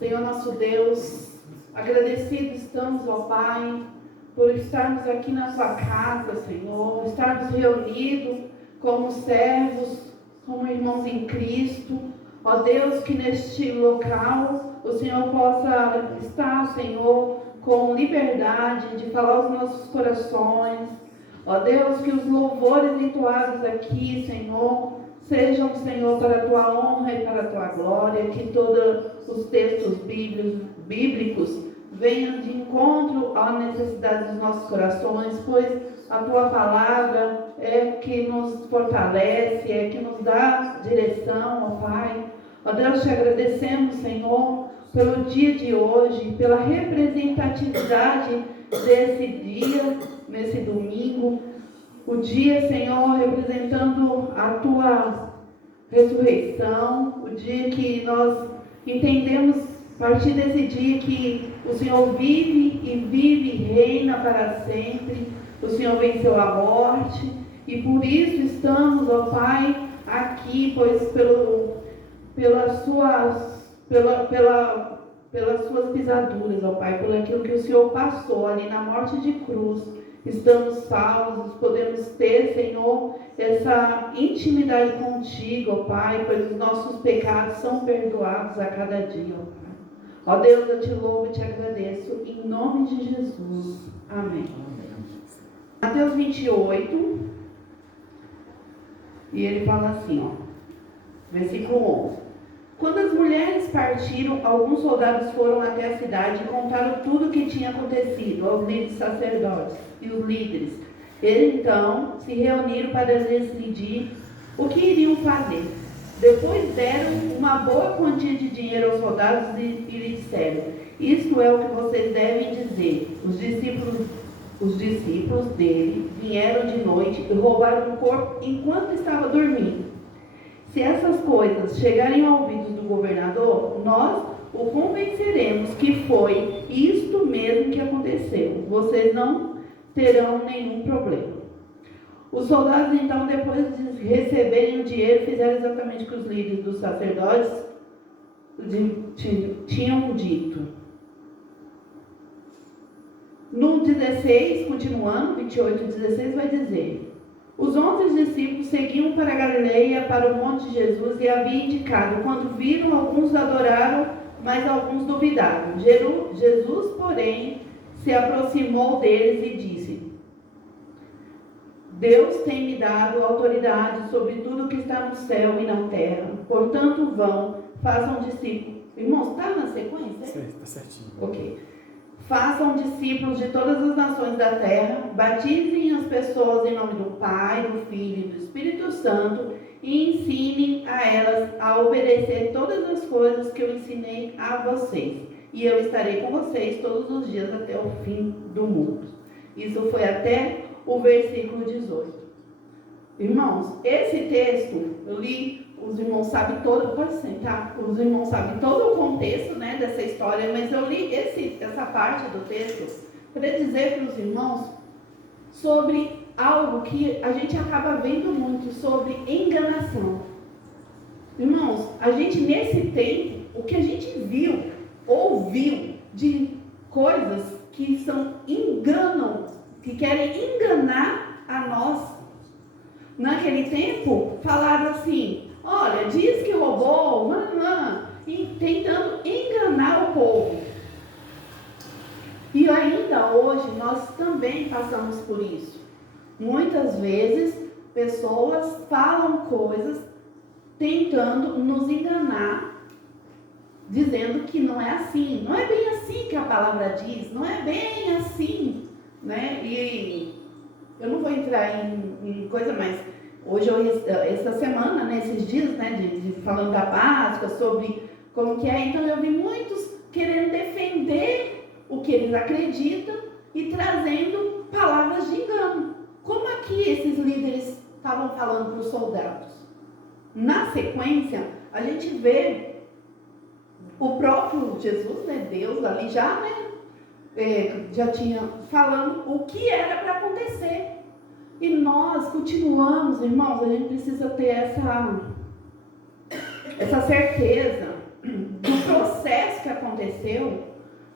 Senhor nosso Deus, agradecidos estamos, ó Pai, por estarmos aqui na Sua casa, Senhor, estarmos reunidos como servos, como irmãos em Cristo. Ó Deus, que neste local o Senhor possa estar, Senhor, com liberdade de falar aos nossos corações. Ó Deus, que os louvores entoados aqui, Senhor, sejam, Senhor, para a Tua honra e para a Tua glória, que todos os textos bíblicos venham de encontro à necessidade dos nossos corações, pois a Tua palavra é que nos fortalece, é que nos dá direção, ó Pai. Ó Deus, te agradecemos, Senhor, pelo dia de hoje, pela representatividade desse dia, nesse domingo. O dia, Senhor, representando a Tua ressurreição, o dia que nós entendemos, a partir desse dia, que o Senhor vive e reina para sempre. O Senhor venceu a morte e por isso estamos, ó Pai, aqui, pois pelas suas pisaduras, ó Pai, por aquilo que o Senhor passou ali na morte de cruz, estamos salvos, podemos ter, Senhor, essa intimidade contigo, ó Pai, pois os nossos pecados são perdoados a cada dia, ó Pai. Ó Deus, eu te louvo e te agradeço, em nome de Jesus. Amém. Mateus 28, e ele fala assim, ó, versículo 11. Quando as mulheres partiram, alguns soldados foram até a cidade e contaram tudo o que tinha acontecido aos líderes sacerdotes e os líderes. Eles então se reuniram para decidir o que iriam fazer. Depois deram uma boa quantia de dinheiro aos soldados e lhe disseram: isto é o que vocês devem dizer. Os discípulos dele vieram de noite e roubaram o corpo enquanto estava dormindo. Se essas coisas chegarem aos ouvidos do governador, nós o convenceremos que foi isto mesmo que aconteceu. Vocês não terão nenhum problema. Os soldados, então, depois de receberem o dinheiro, fizeram exatamente o que os líderes dos sacerdotes tinham dito. No 16, continuando, 28 e 16, vai dizer: os 11 discípulos seguiam para a Galileia, para o monte de Jesus, e havia indicado. Quando viram, alguns adoraram, mas alguns duvidaram. Jesus, porém, se aproximou deles e disse: Deus tem me dado autoridade sobre tudo que está no céu e na terra. Portanto, vão, façam discípulos. Irmãos, está na sequência? Está certinho. Ok. Façam discípulos de todas as nações da terra, batizem as pessoas em nome do Pai, do Filho e do Espírito Santo e ensinem a elas a obedecer todas as coisas que eu ensinei a vocês. E eu estarei com vocês todos os dias até o fim do mundo. Isso foi até o versículo 18. Irmãos, esse texto, eu li, os irmãos sabem todo, pode sentar, os irmãos sabem todo o contexto, né, dessa história, mas eu li essa parte do texto para dizer para os irmãos sobre algo que a gente acaba vendo muito, sobre enganação. Irmãos, a gente nesse tempo, o que a gente viu, ouviu de coisas que enganam, que querem enganar a nós. Naquele tempo, falaram assim: olha, diz que roubou, e tentando enganar o povo. E ainda hoje, nós também passamos por isso. Muitas vezes, pessoas falam coisas tentando nos enganar, dizendo que não é assim. Não é bem assim que a palavra diz, não é bem assim, né? E eu não vou entrar em coisa, mas hoje, essa semana, né, esses dias, né, falando da Páscoa, sobre como que é, então eu vi muitos querendo defender o que eles acreditam e trazendo palavras de engano. Como aqui esses líderes estavam falando para os soldados. Na sequência, a gente vê o próprio Jesus, né, Deus ali já, né, já tinha falando o que era para acontecer. E nós continuamos, irmãos, a gente precisa ter essa certeza do processo que aconteceu aconteceu?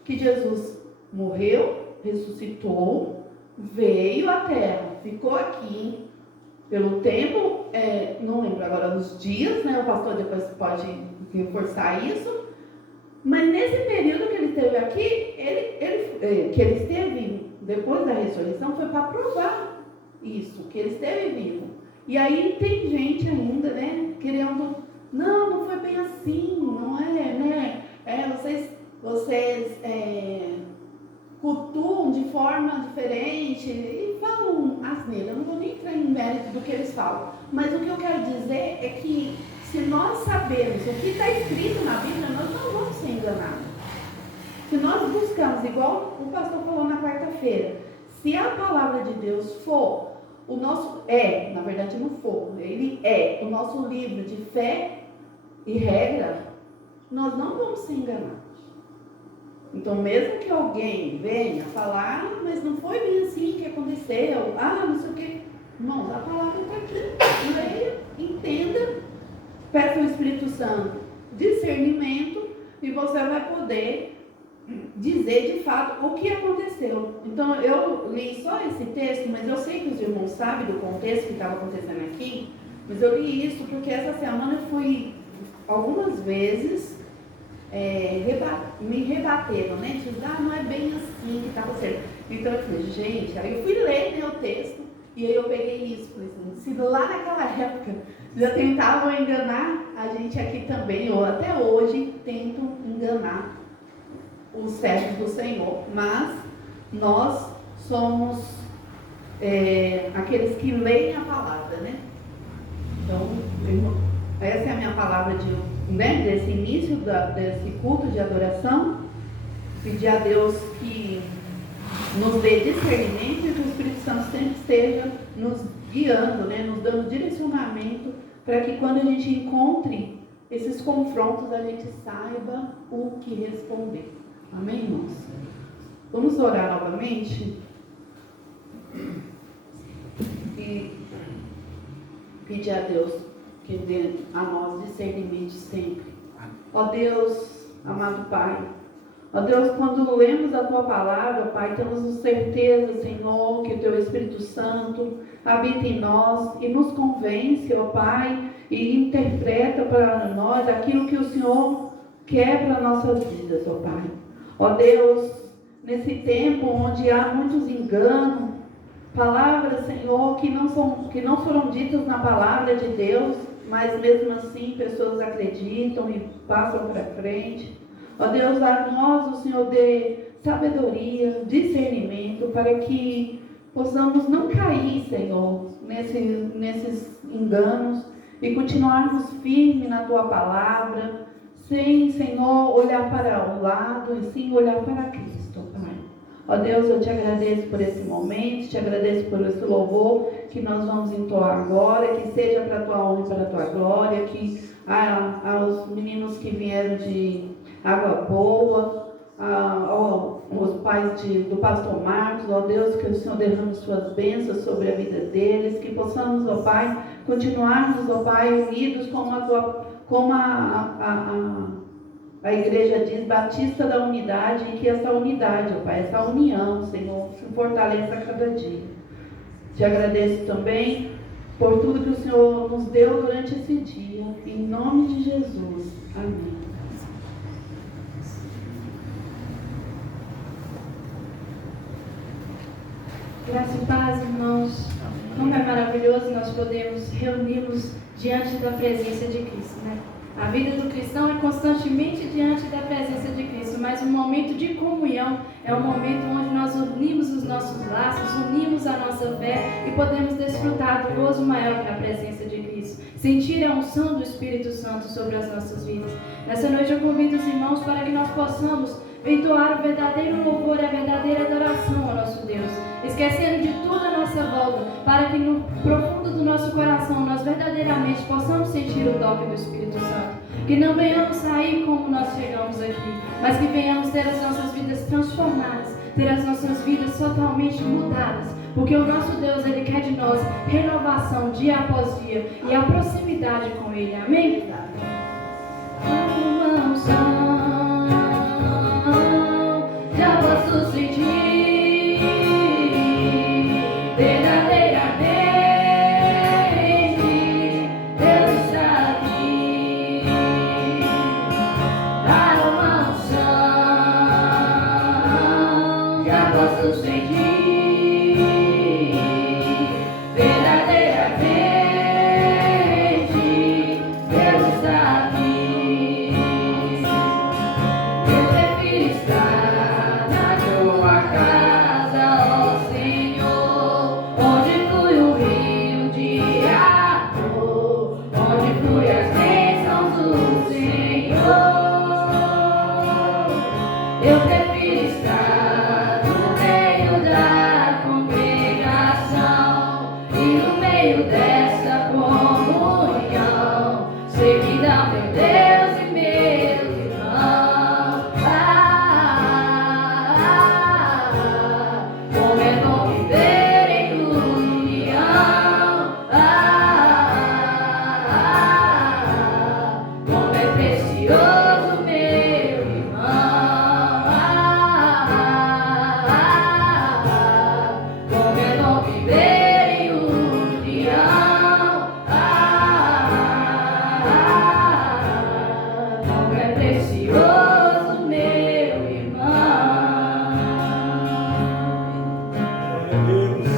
Que Jesus morreu, ressuscitou, veio à terra, ficou aqui pelo tempo, não lembro agora dos dias, né? O pastor depois pode reforçar isso. Mas nesse período que ele esteve aqui, que ele esteve depois da ressurreição, foi para provar isso, que ele esteve vivo. E aí tem gente ainda, né, querendo, não foi bem assim, não é, né? Vocês cultuam de forma diferente e falam asneira. Eu não vou nem entrar em mérito do que eles falam. Mas o que eu quero dizer é que se nós sabemos o que está escrito na Bíblia, nós não vamos ser enganados. Se nós buscamos, igual o pastor falou na quarta-feira, se a palavra de Deus for o nosso, na verdade não for, ele é o nosso livro de fé e regra, nós não vamos ser enganados. Então, mesmo que alguém venha falar, mas não foi bem assim que aconteceu, não sei o que, irmãos, a palavra está aqui, leia, entenda, peça o Espírito Santo discernimento e você vai poder dizer de fato o que aconteceu. Então eu li só esse texto, mas eu sei que os irmãos sabem do contexto que estava acontecendo aqui, mas eu li isso porque essa semana eu fui algumas vezes me rebateram, né? Tipo, não é bem assim que estava certo. Então eu falei, gente, aí eu fui ler, né, o texto, e aí eu peguei isso, falei assim, se lá naquela época já tentavam enganar a gente aqui também, ou até hoje tentam enganar os servos do Senhor, mas nós somos aqueles que leem a palavra, né? Então, essa é a minha palavra desse início desse culto de adoração. Pedir a Deus que nos dê discernimento e que o Espírito Santo sempre esteja nos guiando, né? Nos dando direcionamento, para que quando a gente encontre esses confrontos, a gente saiba o que responder. Amém, irmãos? Vamos orar novamente e pedir a Deus que dê a nós discernimento sempre. Ó Deus, amado Pai, ó Deus, quando lemos a Tua palavra, Pai, temos certeza, Senhor, que o Teu Espírito Santo habita em nós e nos convence, ó Pai, e interpreta para nós aquilo que o Senhor quer para nossas vidas, ó Pai. Ó Deus, nesse tempo onde há muitos enganos, palavras, Senhor, que não foram ditas na palavra de Deus, mas mesmo assim pessoas acreditam e passam para frente. Ó Deus, a nós o Senhor dê sabedoria, discernimento, para que possamos não cair, Senhor, nesses enganos e continuarmos firmes na Tua palavra, sem, Senhor, olhar para o lado e sim olhar para Cristo, Pai. Ó Deus, eu te agradeço por esse momento, te agradeço por esse louvor que nós vamos entoar agora, que seja para a Tua honra e para a Tua glória, que aos meninos que vieram de Água Boa, aos pais do pastor Marcos, ó Deus, que o Senhor derrame suas bênçãos sobre a vida deles, que possamos, ó Pai, continuarmos, ó Pai, unidos como a igreja diz, batista da unidade, e que essa unidade, ó Pai, essa união, Senhor, se fortaleça a cada dia. Te agradeço também por tudo que o Senhor nos deu durante esse dia, em nome de Jesus. Amém. Graça e paz, irmãos. Como é maravilhoso nós podemos reunir-nos diante da presença de Cristo, né? A vida do cristão é constantemente diante da presença de Cristo, mas um momento de comunhão é um momento onde nós unimos os nossos laços, unimos a nossa fé e podemos desfrutar do gozo maior que a presença de Cristo, sentir a unção do Espírito Santo sobre as nossas vidas. Nessa noite eu convido os irmãos para que nós possamos entoar o verdadeiro louvor e a verdadeira adoração ao nosso Deus, esquecendo de tudo à nossa volta, para que no profundo do nosso coração nós verdadeiramente possamos sentir o toque do Espírito Santo. Que não venhamos sair como nós chegamos aqui, mas que venhamos ter as nossas vidas transformadas, ter as nossas vidas totalmente mudadas, porque o nosso Deus, Ele quer de nós renovação dia após dia e a proximidade com Ele. Amém? A tua unção Eu prefiro estar no meio da congregação e no meio dessa comunhão, seguida ao meu Deus e meus irmãos. Como é bom viver em união. Como é precioso meu irmão. Como é bom viver em união. Como é precioso meu irmão. Glória a Deus.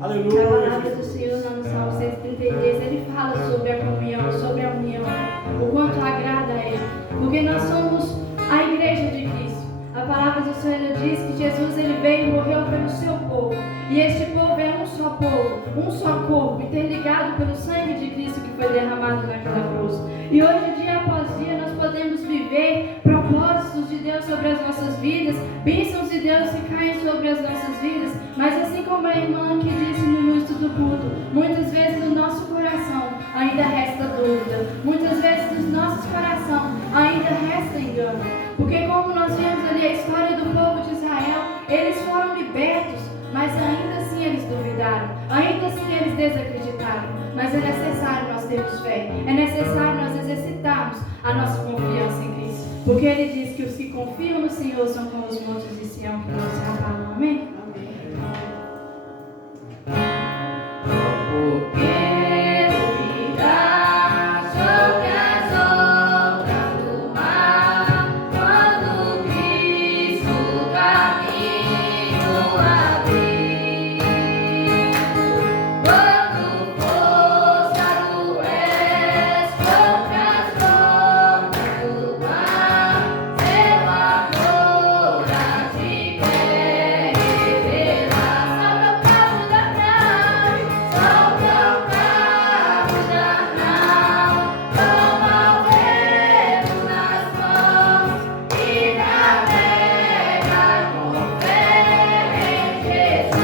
A Aleluia. palavra do Senhor lá no Salmo 133, ele fala sobre a comunhão, sobre a união, o quanto agrada a Ele, porque nós somos a igreja de Cristo. A palavra do Senhor diz que Jesus ele veio e morreu pelo seu povo, e este povo é um só povo, um só corpo, interligado pelo sangue de Cristo que foi derramado naquela cruz. E hoje, dia após dia, nós podemos viver propósitos de Deus sobre as nossas vidas, bênçãos de Deus que caem sobre as nossas vidas, mas assim como a irmã que disse no início do culto, muitas vezes no nosso coração ainda resta dúvida, muitas vezes no nosso coração ainda resta engano, porque como nós vemos ali a história do povo de Israel, eles foram libertos, mas ainda assim eles duvidaram, ainda assim eles desacreditaram. Mas é necessário nós termos fé, é necessário nós exercitarmos a nossa confiança em Cristo, porque Ele diz que os que confiam no Senhor são como os montes de Sião que não se abalam. Amém? Porque duvidar sobre as ondas do mar, quando Cristo caminho abrir, quando força cruéis sobre as ondas do mar, seu amor a te quer revelar. Salve ao cabo da nau, toma o remo nas mãos e navega com fé em Jesus.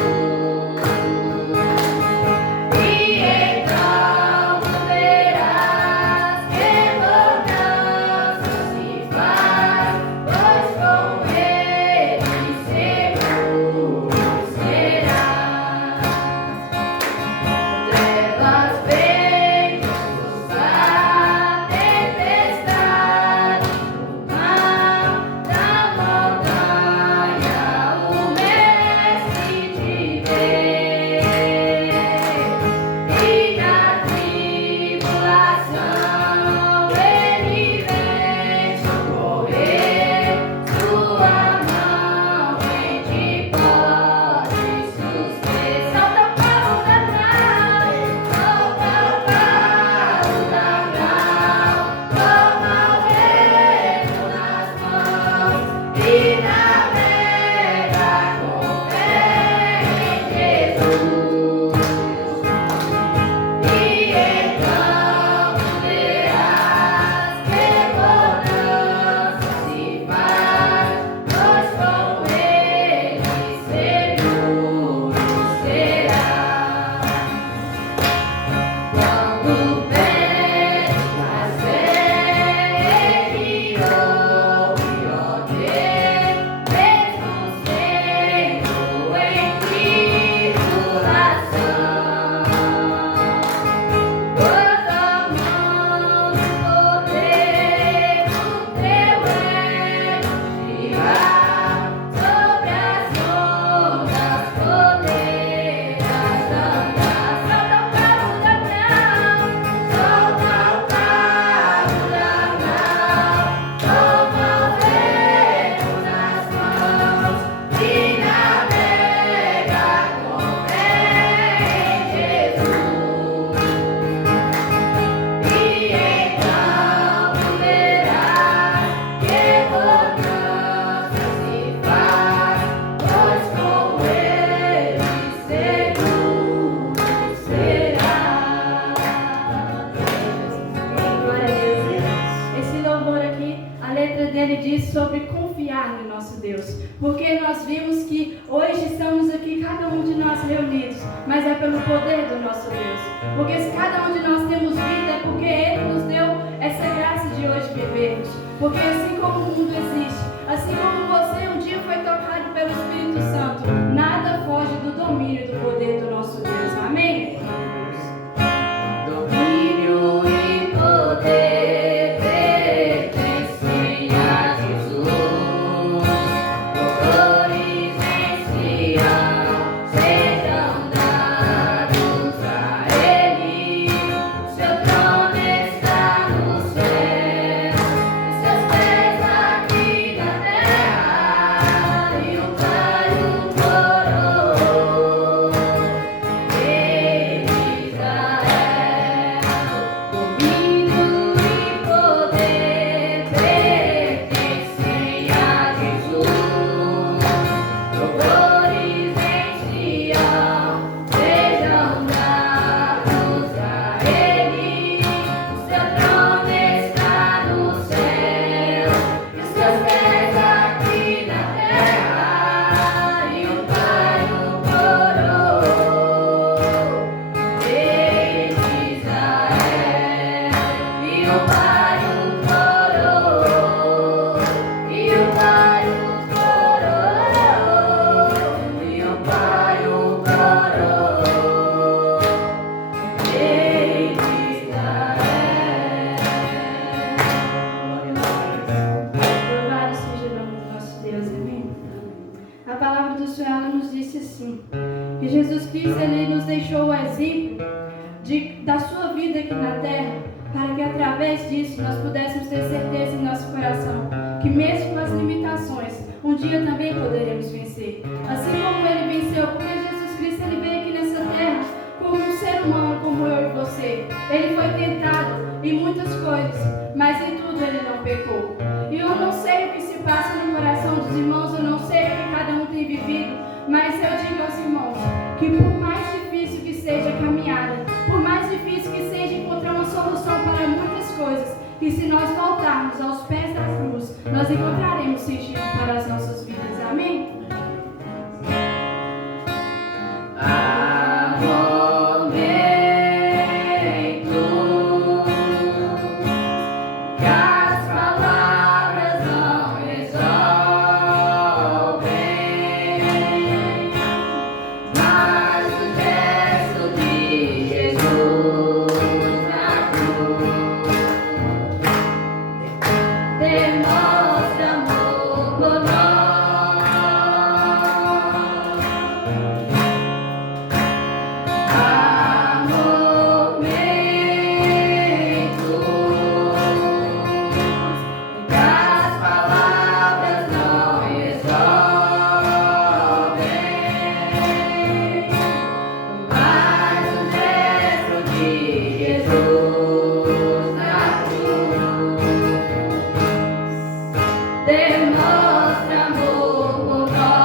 E então verás que bonança se faz, pois com Ele seguro serás. Trevas ventos, a tempestade no mar, da montanha o Mestre te vê, e na tribulação Ele vem socorrer, sua mão em ti pode suster. Salta ao cabo da nau, salta ao cabo da nau, toma o remo nas mãos e navega com fé em Jesus. E então verás que bonança se faz, pois com Ele seguro serás. Quando pedes, mas Ele ouve, ó Deus, mesmo sendo em tribulação. Quando a mão do poder do teu ego girar sobre as ondas poderás andar. Salta ao cabo da nau, salta ao cabo da nau, toma o remo nas mãos e navega com fé em Jesus. E então verás que bonança se faz, pois com Ele seguro serás. Glória a Deus. Esse louvor aqui, a letra dele diz sobre confiança. confiar no nosso Deus, porque nós vimos que hoje estamos aqui, cada um de nós reunidos, mas é pelo poder do nosso Deus, porque se cada um de nós temos vida, é porque Ele nos deu essa graça de hoje vivermos, porque assim como o mundo existe, assim como você um dia foi tocado pelo Espírito Santo, nada foge do domínio e do poder do nosso Deus, amém? Domínio e poder pertencem a Jesus, louvores em Sião sejam dados a Ele, seu trono está no céu, e seus pés aqui na terra, e o Pai o coroou. Ele Israel, domínio e poder pertencem a Jesus, louvores em Sião sejam dados a Ele, seu trono está no céu, e seus pés aqui na terra, e o Pai o coroou. Ele Israel, e o Pai o coroou, e o Pai o coroou, e o Pai o coroou. Ele Israel. Louvado seja o nome do nosso Deus, amém? A palavra do Senhor ela nos disse assim, que Jesus Cristo ele nos deixou o exemplo da sua vida aqui na terra, para que através disso nós pudéssemos ter certeza em nosso coração, que mesmo com as limitações, um dia também poderemos vencer. Assim como ele venceu, porque Jesus Cristo ele veio aqui nessa terra como um ser humano, como eu e você. Ele foi tentado em muitas coisas, mas em tudo ele não pecou. E eu não sei o que se passa no coração dos irmãos, eu não sei o que cada um tem vivido, mas eu digo aos irmãos que por mais difícil que seja a caminhada, por mais difícil que seja encontrar uma solução para muitas coisas, que se nós voltarmos aos pés da cruz, nós encontraremos sentido para as nossas vidas. Amém? Há momentos que as palavras não resolvem, mas o gesto de Jesus na cruz demonstra amor por nós. Há momentos que as palavras não resolvem, mas o gesto de Jesus na cruz demonstra amor por nós.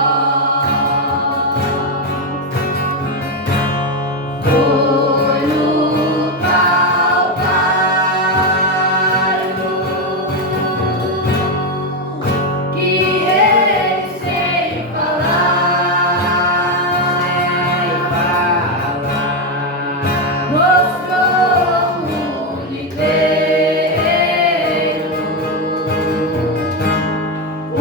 Foi no Calvário que ele sem falar mostrou o mundo inteiro o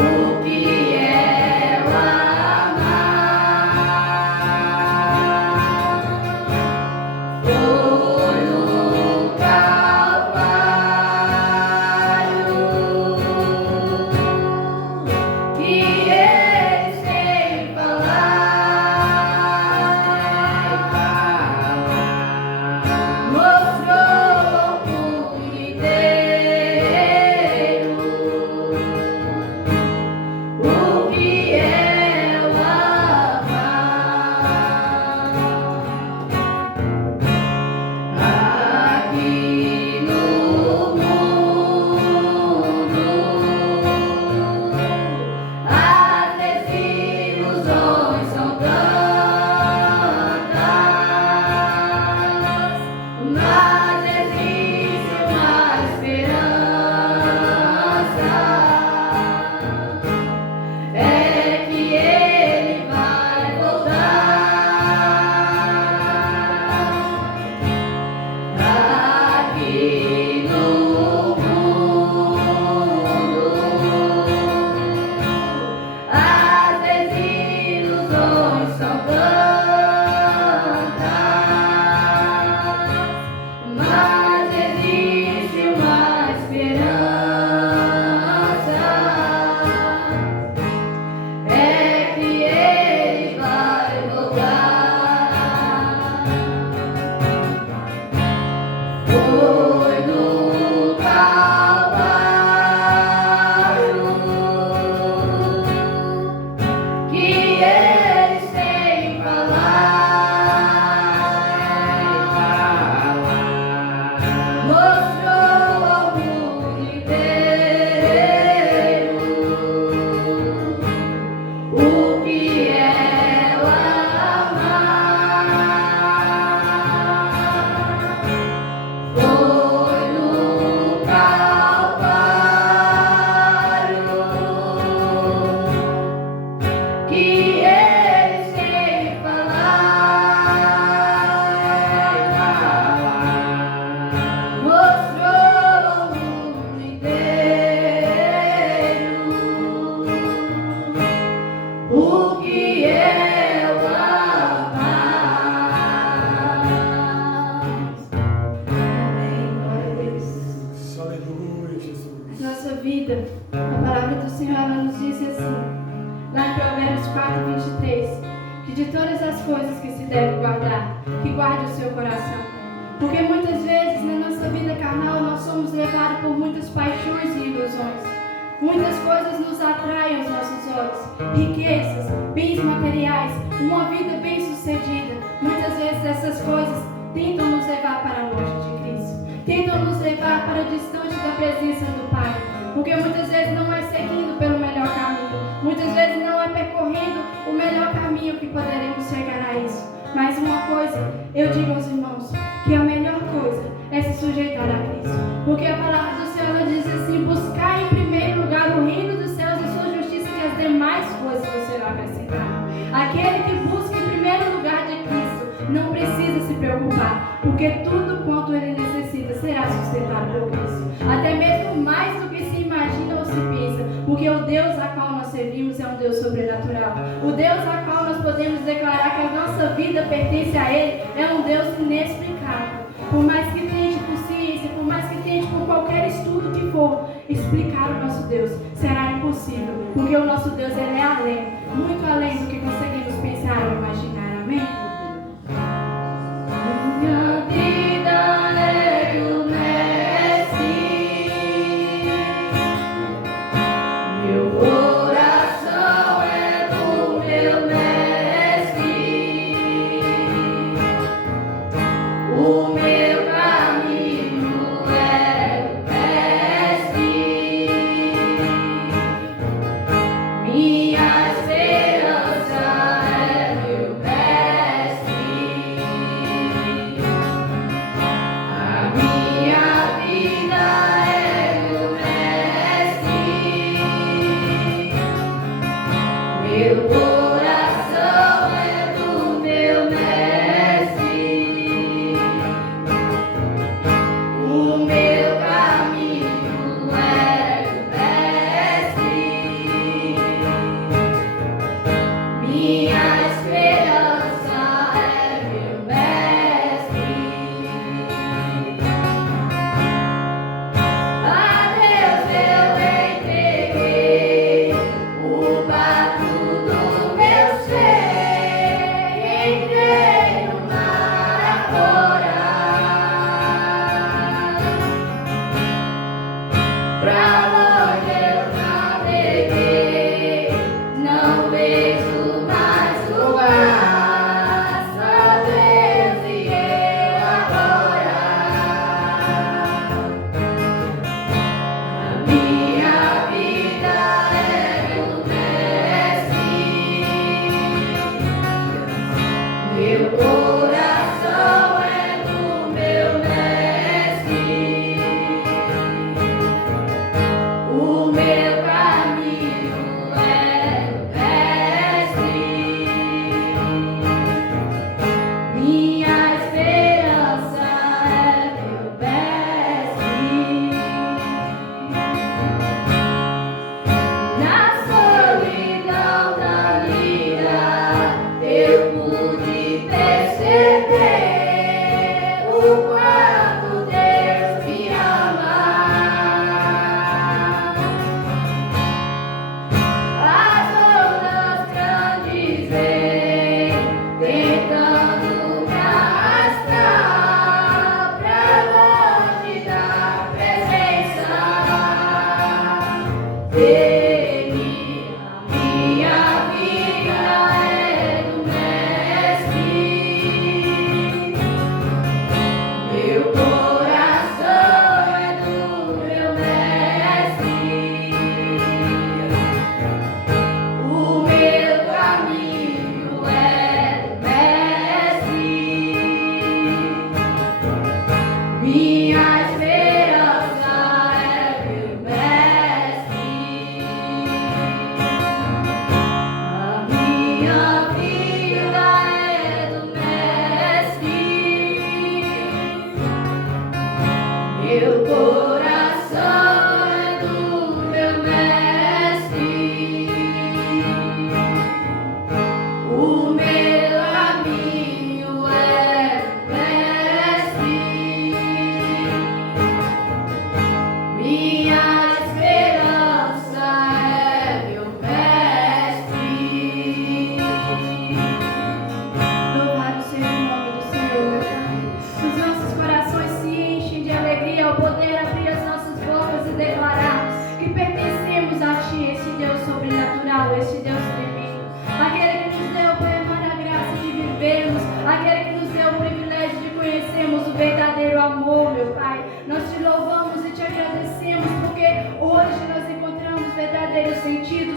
palavra do Senhor ela nos diz assim, lá em Provérbios 4:23, que de todas as coisas que se deve guardar, que guarde o seu coração. Porque muitas vezes na nossa vida carnal nós somos levados por muitas paixões e ilusões. Muitas coisas nos atraem aos nossos olhos, riquezas, bens materiais, uma vida bem-sucedida. Muitas vezes essas coisas tentam nos levar para longe de Cristo, tentam nos levar para distante da presença do Pai, porque muitas vezes não é seguindo pelo melhor caminho, muitas vezes não é percorrendo o melhor caminho que poderemos chegar a isso. Mas uma coisa eu digo aos irmãos, que a melhor coisa é se sujeitar a Cristo, porque a palavra do Senhor ela diz assim: buscar em primeiro lugar o reino dos céus e sua justiça, que as demais coisas vos serão acrescentadas. Aquele que busca em primeiro lugar de Cristo não precisa se preocupar, porque tudo quanto ele necessita será sustentado por Cristo, até mesmo mais do que se imagina ou se pensa, porque o Deus a qual nós servimos é um Deus sobrenatural. O Deus a qual nós podemos declarar que a nossa vida pertence a Ele é um Deus inexplicável. Por mais que tente por ciência, por mais que tente por qualquer estudo que for, explicar o nosso Deus será impossível, porque o nosso Deus ele é além, muito além do que conseguimos pensar ou imaginar. Amém? Minha vida é do Mestre, meu coração é do meu Mestre, o meu caminho é do Mestre, minha esperança é meu Mestre, a minha vida é do Mestre, meu coração é do meu Mestre, o meu caminho é do Mestre, minha esperança é meu Mestre. A Deus eu entreguei o batudo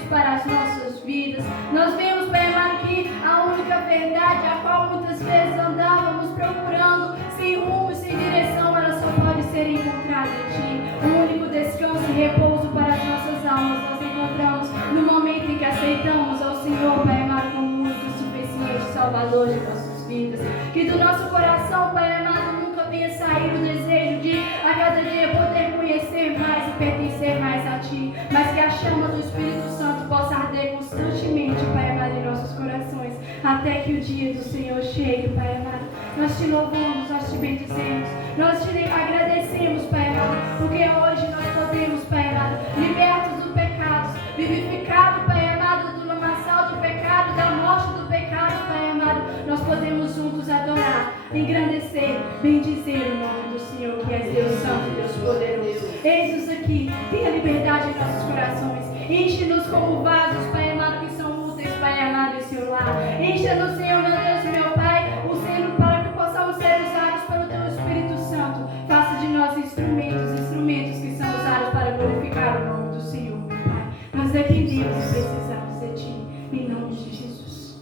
para as nossas vidas. Nós vemos, Pai amado, que a única verdade, a qual muitas vezes andávamos procurando, sem rumo, sem direção, ela só pode ser encontrada em Ti. O único descanso e repouso para as nossas almas nós encontramos no momento em que aceitamos ao Senhor, Pai amado, como o único e suficiente Salvador de nossas vidas. Que do nosso coração, Pai amado, nunca venha sair o desejo de a cada dia poder conhecer mais e pertencer mais a Ti, mas que a chama do Espírito Santo possa arder constantemente, Pai amado, em nossos corações, até que o dia do Senhor chegue, Pai amado. Nós Te louvamos, nós Te bendizemos, nós Te agradecemos, Pai amado, porque hoje nós podemos, Pai amado, libertos do pecado, vivificado, Pai amado, do lamaçal do pecado, da morte do pecado, Pai amado, nós podemos juntos adorar, engrandecer, bendizer o nome do Senhor, que és Deus Santo, Deus poderoso. Eis-nos aqui, tenha liberdade em nossos corações, enche-nos como vasos, Pai amado, que são úteis, Pai amado, em seu lar. Encha-nos, Senhor, meu Deus e meu Pai, o Senhor, para que possamos ser usados pelo Teu Espírito Santo. Faça de nós instrumentos que são usados para glorificar o nome do Senhor, meu Pai. Nós dependemos e precisamos de Ti, em nome de Jesus.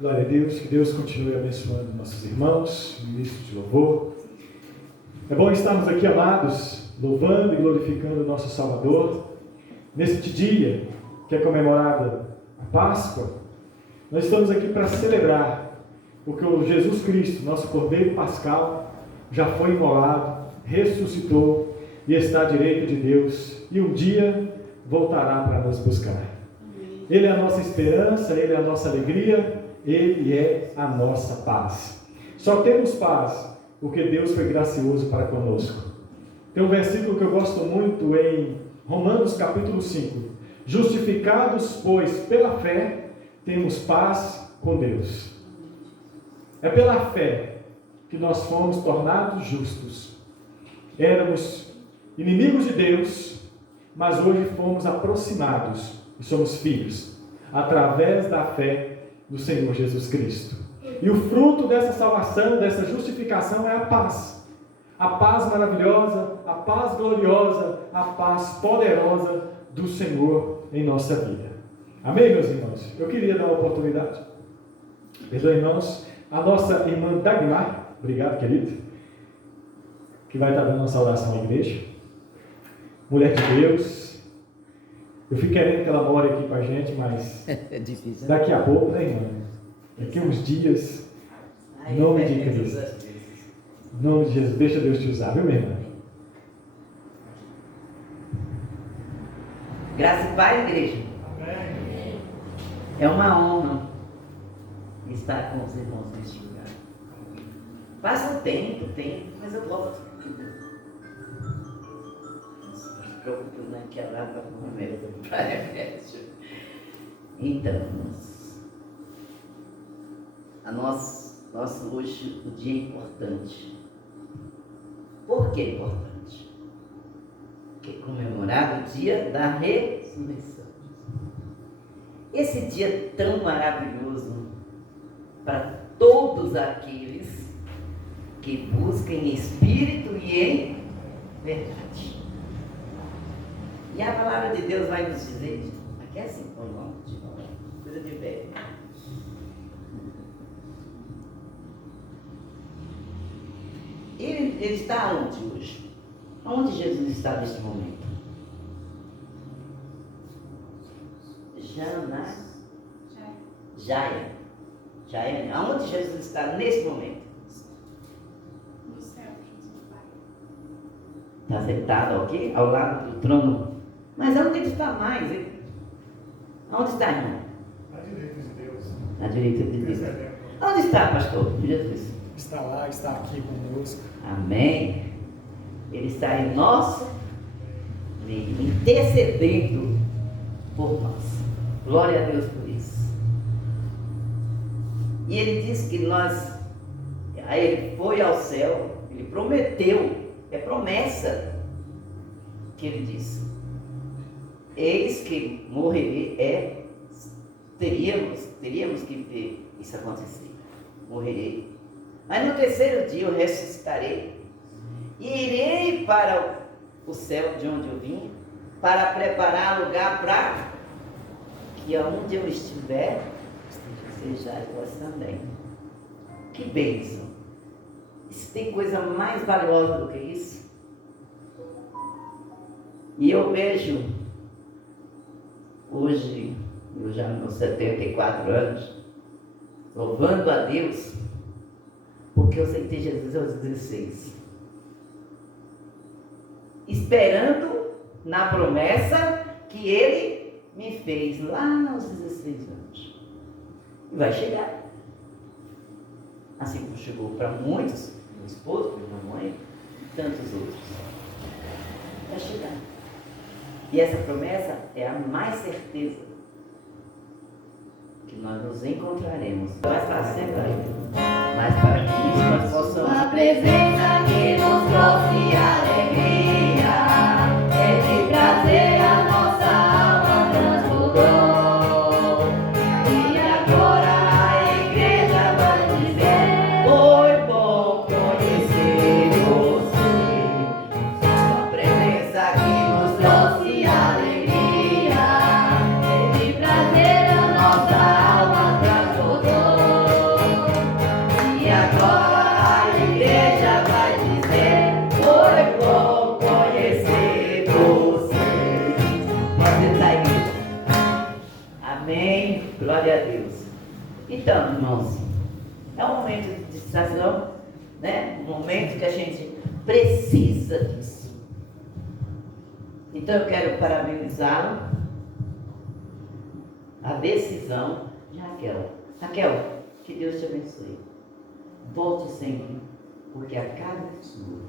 Glória a Deus, que Deus continue abençoando nossos irmãos, ministros de louvor. É bom estarmos aqui, amados, louvando e glorificando o nosso Salvador. Neste dia, que é comemorada a Páscoa, nós estamos aqui para celebrar, porque o Jesus Cristo, nosso Cordeiro Pascal, já foi imolado, ressuscitou e está à direita de Deus, e um dia voltará para nos buscar. Ele é a nossa esperança, Ele é a nossa alegria, Ele é a nossa paz. Só temos paz porque Deus foi gracioso para conosco. Tem um versículo que eu gosto muito em Romanos capítulo 5. Justificados, pois, pela fé, temos paz com Deus. É pela fé que nós fomos tornados justos. Éramos inimigos de Deus, mas hoje fomos aproximados e somos filhos, através da fé do Senhor Jesus Cristo. E o fruto dessa salvação, dessa justificação é a paz. A paz maravilhosa, a paz gloriosa, a paz poderosa do Senhor em nossa vida. Amém, meus irmãos? Eu queria dar uma oportunidade. Perdoe, irmãos, a nossa irmã Dagmar, obrigado, querido, que vai estar dando uma saudação à igreja. Mulher de Deus. Eu fico querendo que ela more aqui com a gente, mas é difícil, né? Daqui a pouco, né, irmã? Daqui a uns dias, em nome de Cristo. Em nome de Jesus, deixa Deus te usar, viu, minha irmã? Graça e paz, igreja. É uma honra estar com os irmãos neste lugar. Passa um tempo, mas eu volto. Não se preocupe, não é que ela vai para uma mesa para remédio. Então, nosso hoje, o dia é importante. Por que importante? Porque é comemorado o dia da ressurreição. Esse dia tão maravilhoso para todos aqueles que buscam em espírito e em verdade. E a palavra de Deus vai nos dizer, aqui é assim, coisa de velho. Ele está onde hoje? Onde Jesus está neste momento? Jaia. Aonde Jesus está nesse momento? No céu, junto com o Pai. Está sentado aqui, ao lado do trono. Mas aonde ele está mais? Aonde está, irmão? À direita de Deus. À direita de Deus. Onde está, pastor? Jesus. Está lá, está aqui conosco. Amém. Ele está em nosso meio, intercedendo por nós. Glória a Deus por isso. E ele disse que ele foi ao céu, ele prometeu, é promessa que ele disse. Eis que morrerei, teríamos que ver isso acontecer. Morrerei. Mas no terceiro dia eu ressuscitarei e irei para o céu de onde eu vim, para preparar lugar para que aonde eu estiver, sejais vós também. Que bênção! Isso tem coisa mais valiosa do que isso? E eu vejo, hoje, eu já nos meus 74 anos, louvando a Deus, porque eu aceitei Jesus aos 16. Esperando na promessa que Ele me fez lá aos 16 anos. E vai chegar. Assim como chegou para muitos, meu esposo, minha mãe e tantos outros. Vai chegar. E essa promessa é a mais certeza que nós nos encontraremos. Vai estar sempre aí. Mas para que isso nós possamos. A presença que nos trouxe alegria, é de prazer a nossa alma transbordou. E agora a igreja vai dizer: Foi bom conhecer você. Sua presença que nos trouxe alegria, é de prazer a nossa alma transbordou. E agora a igreja vai dizer: foi bom conhecer você. Pode estar, igreja. Amém. Glória a Deus. Então, irmãos, é um momento de distração, né? Um momento que a gente precisa disso. Então eu quero parabenizá-lo. A decisão de Raquel. Raquel, que Deus te abençoe. Volte sempre, porque a casa sua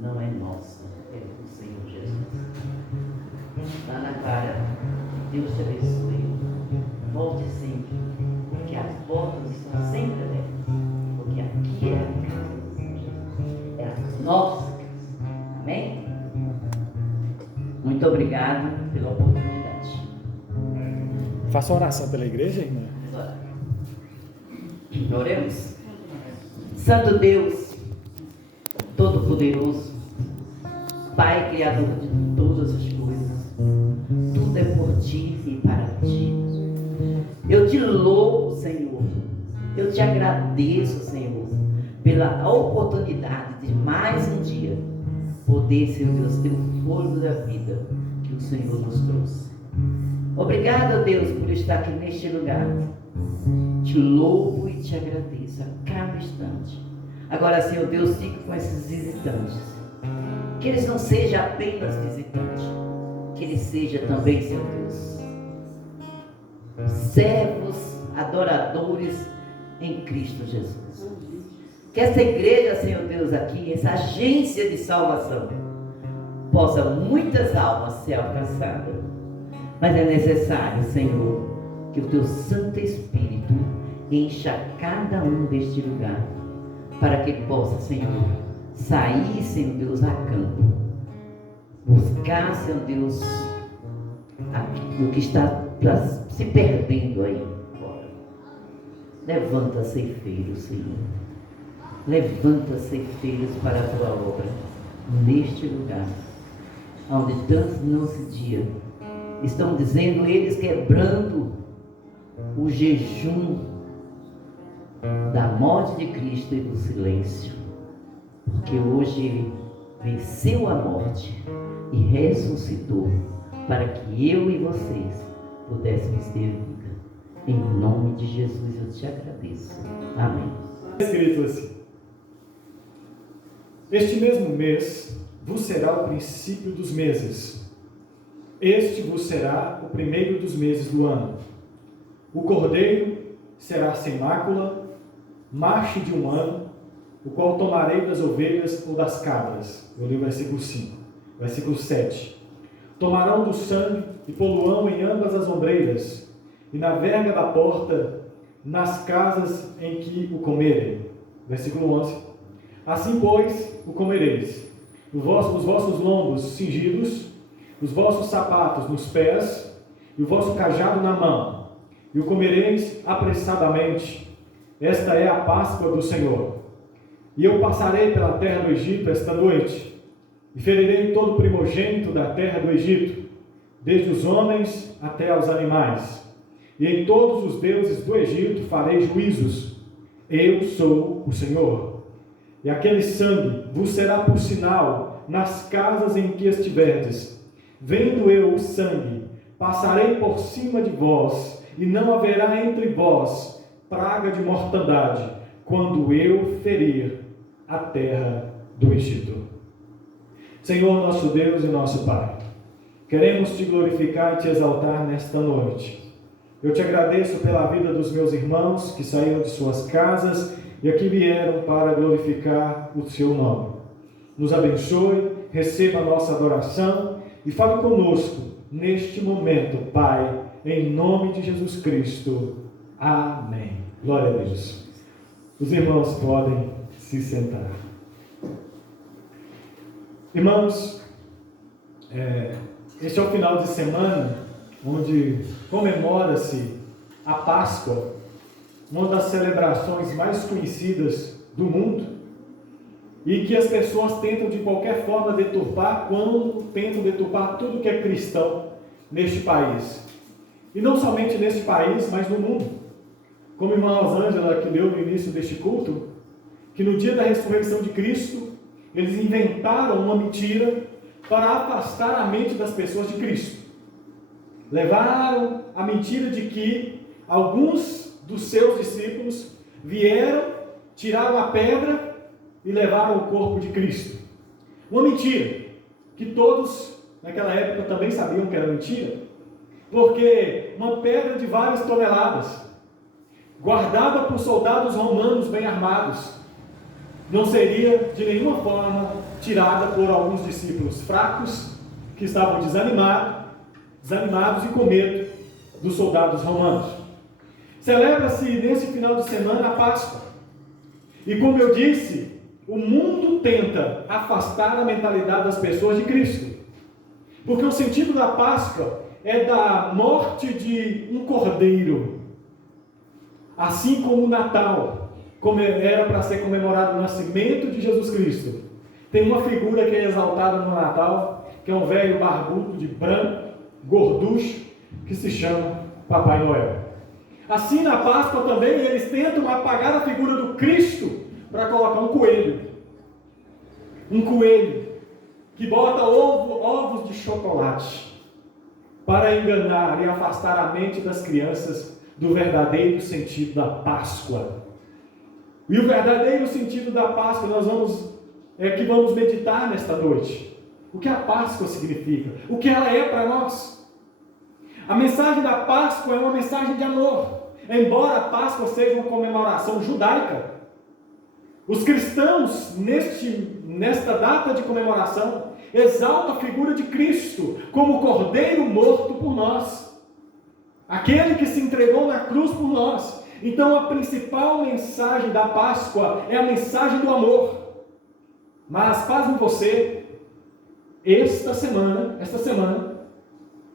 não é nossa, é do Senhor Jesus. Ana Clara, que Deus te abençoe. Volte sempre, porque as portas estão sempre abertas, porque aqui é a casa do Senhor Jesus. É a nossa casa. Amém? Muito obrigado pela oportunidade. Faça oração pela igreja, irmã. Oremos. Santo Deus, Todo-Poderoso, Pai Criador de todas as coisas, tudo é por Ti e para Ti. Eu te louvo, Senhor. Eu te agradeço, Senhor, pela oportunidade de mais um dia poder, Senhor Deus, ter o fôlego da vida que o Senhor nos trouxe. Obrigado, Deus, por estar aqui neste lugar. Te louvo e te agradeço a cada instante. Agora, Senhor Deus, fique com esses visitantes. Que eles não sejam apenas visitantes, que eles sejam também, Senhor Deus, servos, adoradores em Cristo Jesus. Que essa igreja, Senhor Deus, aqui, essa agência de salvação, possa muitas almas ser alcançadas. Mas é necessário, Senhor, que o Teu Santo Espírito encha cada um deste lugar, para que possa, Senhor, sair, Senhor Deus, a campo, buscar, Senhor Deus, aquilo que está se perdendo aí fora. Levanta ceifeiros, Senhor. Levanta ceifeiros para a Tua obra, neste lugar, onde tantos nesse dia estão dizendo, eles quebrando o jejum da morte de Cristo e do silêncio, porque hoje Ele venceu a morte e ressuscitou para que eu e vocês pudéssemos ter vida. Em nome de Jesus eu te agradeço. Amém. Escrito assim: este mesmo mês vos será o princípio dos meses. Este vos será o primeiro dos meses do ano. O cordeiro será sem mácula, macho de um ano, o qual tomarei das ovelhas ou das cabras. Eu li o versículo 5. Versículo 7. Tomarão do sangue e poluão em ambas as ombreiras, e na verga da porta, nas casas em que o comerem. Versículo 11. Assim, pois, o comereis. Os vossos lombos cingidos, os vossos sapatos nos pés, e o vosso cajado na mão, e o comereis apressadamente. Esta é a Páscoa do Senhor. E eu passarei pela terra do Egito esta noite, e ferirei todo primogênito da terra do Egito, desde os homens até aos animais. E em todos os deuses do Egito farei juízos. Eu sou o Senhor. E aquele sangue vos será por sinal nas casas em que estiverdes. Vendo eu o sangue, passarei por cima de vós, e não haverá entre vós praga de mortandade, quando eu ferir a terra do Egito. Senhor nosso Deus e nosso Pai, queremos te glorificar e te exaltar nesta noite. Eu te agradeço pela vida dos meus irmãos que saíram de suas casas e aqui vieram para glorificar o seu nome. Nos abençoe, receba a nossa adoração e fale conosco neste momento, Pai, em nome de Jesus Cristo. Amém. Glória a Deus. Os irmãos podem se sentar. Irmãos, este é o final de semana onde comemora-se a Páscoa, uma das celebrações mais conhecidas do mundo, e que as pessoas tentam de qualquer forma deturpar quando tentam deturpar tudo que é cristão neste país. E não somente neste país, mas no mundo. Como a irmã Rosângela, que leu no início deste culto, que no dia da ressurreição de Cristo, eles inventaram uma mentira para afastar a mente das pessoas de Cristo. Levaram a mentira de que alguns dos seus discípulos vieram, tiraram a pedra e levaram o corpo de Cristo. Uma mentira que todos naquela época também sabiam que era mentira, porque uma pedra de várias toneladas, guardada por soldados romanos bem armados, não seria de nenhuma forma tirada por alguns discípulos fracos que estavam desanimados e com medo dos soldados romanos. Celebra-se nesse final de semana a Páscoa. E como eu disse, o mundo tenta afastar a mentalidade das pessoas de Cristo. Porque o sentido da Páscoa é da morte de um cordeiro. Assim como o Natal, como era para ser comemorado o nascimento de Jesus Cristo. Tem uma figura que é exaltada no Natal, que é um velho barbudo de branco, gorducho, que se chama Papai Noel. Assim, na Páscoa também, eles tentam apagar a figura do Cristo para colocar um coelho. Um coelho que bota ovos de chocolate para enganar e afastar a mente das crianças do verdadeiro sentido da Páscoa. E o verdadeiro sentido da Páscoa vamos meditar nesta noite. O que a Páscoa significa? O que ela é para nós? A mensagem da Páscoa é uma mensagem de amor. Embora a Páscoa seja uma comemoração judaica, os cristãos, nesta data de comemoração, exaltam a figura de Cristo como o Cordeiro morto por nós. Aquele que se entregou na cruz por nós. Então a principal mensagem da Páscoa é a mensagem do amor. Mas, pasme você, esta semana,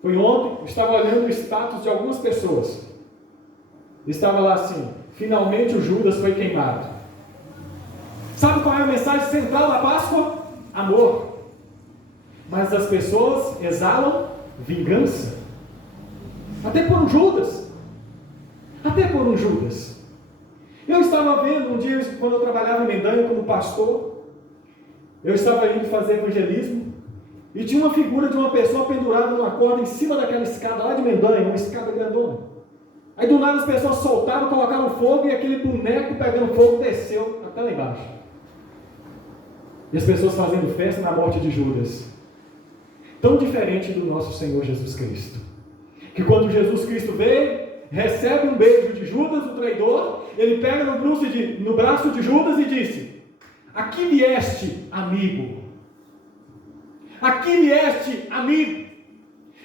foi ontem, eu estava olhando o status de algumas pessoas. Estava lá assim: finalmente o Judas foi queimado. Sabe qual é a mensagem central da Páscoa? Amor. Mas as pessoas exalam vingança. Até por um Judas. Eu estava vendo um dia, quando eu trabalhava em Mendanha como pastor, eu estava indo fazer evangelismo, e tinha uma figura de uma pessoa pendurada numa corda em cima daquela escada lá de Mendanha, uma escada grandona. Aí do nada as pessoas soltaram, colocaram fogo, e aquele boneco pegando fogo desceu até lá embaixo. E as pessoas fazendo festa na morte de Judas. Tão diferente do nosso Senhor Jesus Cristo, que quando Jesus Cristo veio, recebe um beijo de Judas, o traidor, ele pega no braço de Judas e disse: aqui vieste, amigo. Aqui vieste, amigo.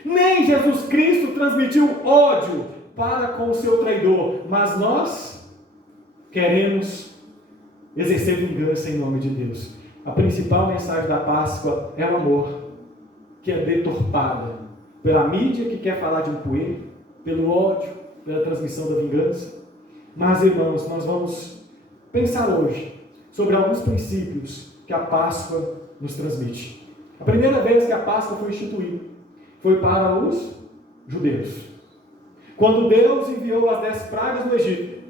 Nem Jesus Cristo transmitiu ódio para com o seu traidor, mas nós queremos exercer vingança em nome de Deus. A principal mensagem da Páscoa é o amor, que é deturpada pela mídia que quer falar de um coelho, pelo ódio, pela transmissão da vingança. Mas, irmãos, nós vamos pensar hoje sobre alguns princípios que a Páscoa nos transmite. A primeira vez que a Páscoa foi instituída foi para os judeus. Quando Deus enviou as 10 pragas no Egito,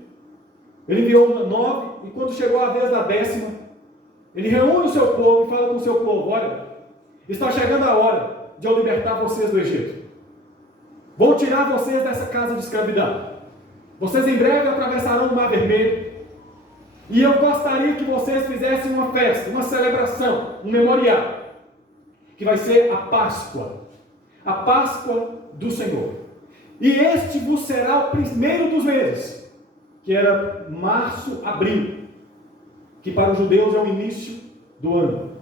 Ele enviou 9, e quando chegou a vez da 10ª, Ele reúne o seu povo e fala com o seu povo: olha, está chegando a hora de eu libertar vocês do Egito. Vou tirar vocês dessa casa de escravidão. Vocês em breve atravessarão o Mar Vermelho. E eu gostaria que vocês fizessem uma festa, uma celebração, um memorial, que vai ser a Páscoa do Senhor. E este vos será o primeiro dos meses, que era março, abril, que para os judeus é o início do ano.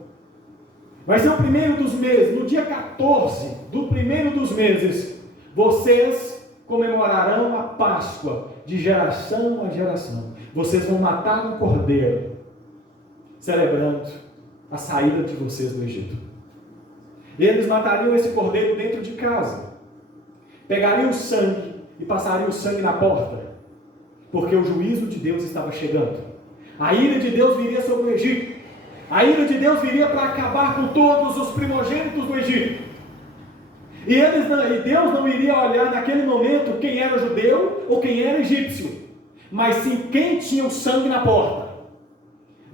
Vai ser o primeiro dos meses, no dia 14 do primeiro dos meses, vocês comemorarão a Páscoa de geração a geração. Vocês vão matar um cordeiro, celebrando a saída de vocês do Egito. E eles matariam esse cordeiro dentro de casa, pegariam o sangue e passariam o sangue na porta, porque o juízo de Deus estava chegando. A ira de Deus viria sobre o Egito. A ira de Deus viria para acabar com todos os primogênitos do Egito. E Deus não iria olhar naquele momento quem era judeu ou quem era egípcio, mas sim quem tinha o sangue na porta.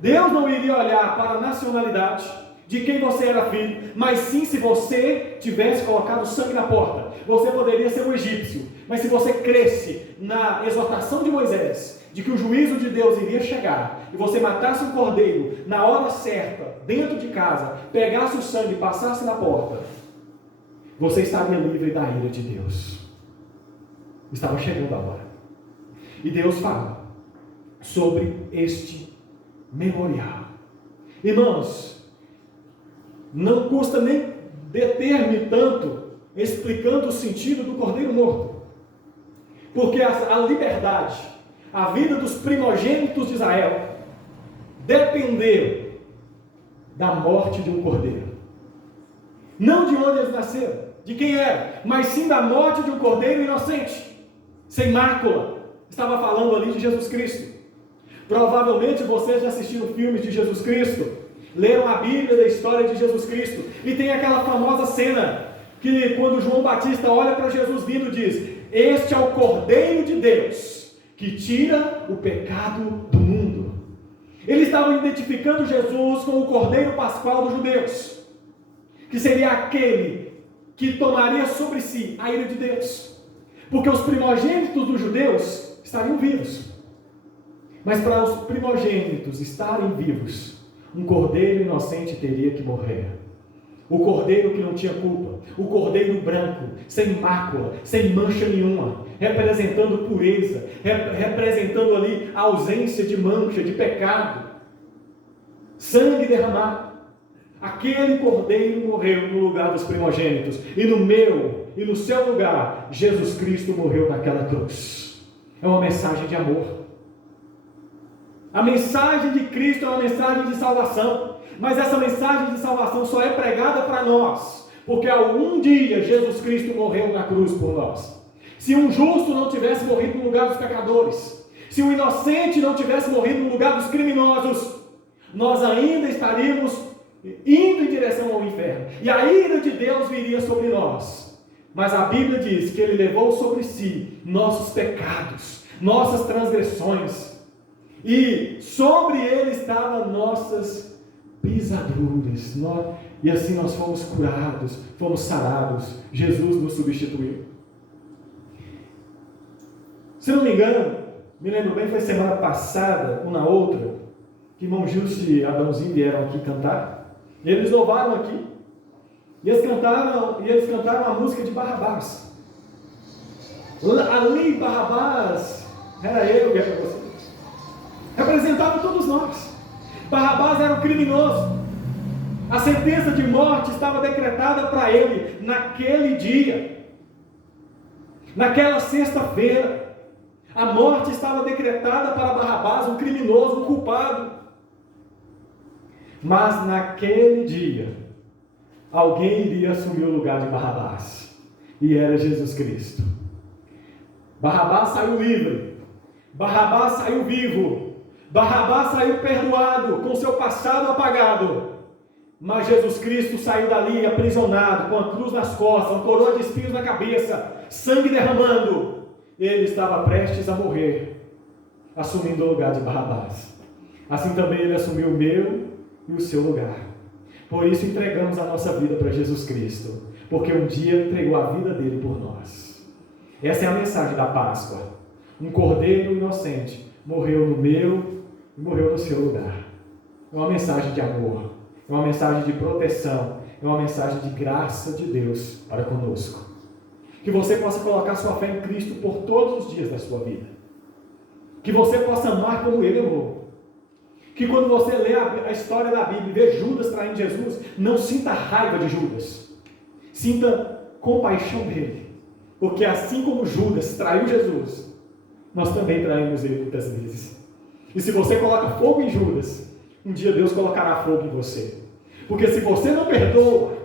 Deus não iria olhar para a nacionalidade de quem você era filho, mas sim se você tivesse colocado o sangue na porta. Você poderia ser um egípcio, mas se você cresce na exortação de Moisés, de que o juízo de Deus iria chegar, e você matasse um cordeiro na hora certa, dentro de casa, pegasse o sangue e passasse na porta, você estaria livre da ira de Deus. Estava chegando a hora. E Deus fala sobre este memorial. Irmãos, não custa nem deter-me tanto explicando o sentido do cordeiro morto, porque a liberdade, a vida dos primogênitos de Israel dependeu da morte de um cordeiro. Não de onde eles nasceram, de quem era, mas sim da morte de um cordeiro inocente, sem mácula. Estava falando ali de Jesus Cristo. Provavelmente vocês já assistiram filmes de Jesus Cristo, leram a Bíblia da história de Jesus Cristo, e tem aquela famosa cena que quando João Batista olha para Jesus vindo, diz: este é o Cordeiro de Deus que tira o pecado do mundo. Eles estavam identificando Jesus com o Cordeiro Pascual dos judeus, que seria aquele que tomaria sobre si a ira de Deus, porque os primogênitos dos judeus estariam vivos, mas para os primogênitos estarem vivos, um cordeiro inocente teria que morrer. O cordeiro que não tinha culpa, o cordeiro branco, sem mácula, sem mancha nenhuma, representando pureza, representando ali a ausência de mancha, de pecado, sangue derramado. Aquele cordeiro morreu no lugar dos primogênitos, e no meu e no seu lugar, Jesus Cristo morreu naquela cruz. É uma mensagem de amor. A mensagem de Cristo é uma mensagem de salvação, mas essa mensagem de salvação só é pregada para nós, porque algum dia Jesus Cristo morreu na cruz por nós. Se um justo não tivesse morrido no lugar dos pecadores, se um inocente não tivesse morrido no lugar dos criminosos, nós ainda estaríamos indo em direção ao inferno, e a ira de Deus viria sobre nós. Mas a Bíblia diz que Ele levou sobre si nossos pecados, nossas transgressões, e sobre Ele estavam nossas pisaduras, e assim nós fomos curados, fomos sarados. Jesus nos substituiu. Se não me engano, me lembro bem, foi semana passada, uma na outra, que irmão Gilson e Adãozinho vieram aqui cantar. E eles louvaram aqui, e eles cantaram a música de Barrabás. Ali Barrabás era eu, representava todos nós. Barrabás era um criminoso. A sentença de morte estava decretada para ele naquele dia, naquela sexta-feira. A morte estava decretada para Barrabás, um criminoso, um culpado. Mas naquele dia, alguém iria assumir o lugar de Barrabás, e era Jesus Cristo. Barrabás saiu livre, Barrabás saiu vivo, Barrabás saiu perdoado, com seu passado apagado, Mas Jesus Cristo saiu dali aprisionado, com a cruz nas costas, uma coroa de espinhos na cabeça, sangue derramando. Ele estava prestes a morrer, assumindo o lugar de Barrabás. Assim também ele assumiu o meu e o seu lugar. Por isso entregamos a nossa vida para Jesus Cristo, porque um dia entregou a vida dele por nós. Essa é a mensagem da Páscoa. Um cordeiro inocente morreu no meu e morreu no seu lugar. É uma mensagem de amor, é uma mensagem de proteção, é uma mensagem de graça de Deus para conosco. Que você possa colocar sua fé em Cristo por todos os dias da sua vida. Que você possa amar como Ele amou. Que quando você lê a história da Bíblia e vê Judas traindo Jesus, não sinta raiva de Judas. Sinta compaixão dele. Porque assim como Judas traiu Jesus, nós também traímos ele muitas vezes. E se você coloca fogo em Judas, um dia Deus colocará fogo em você. Porque se você não perdoa,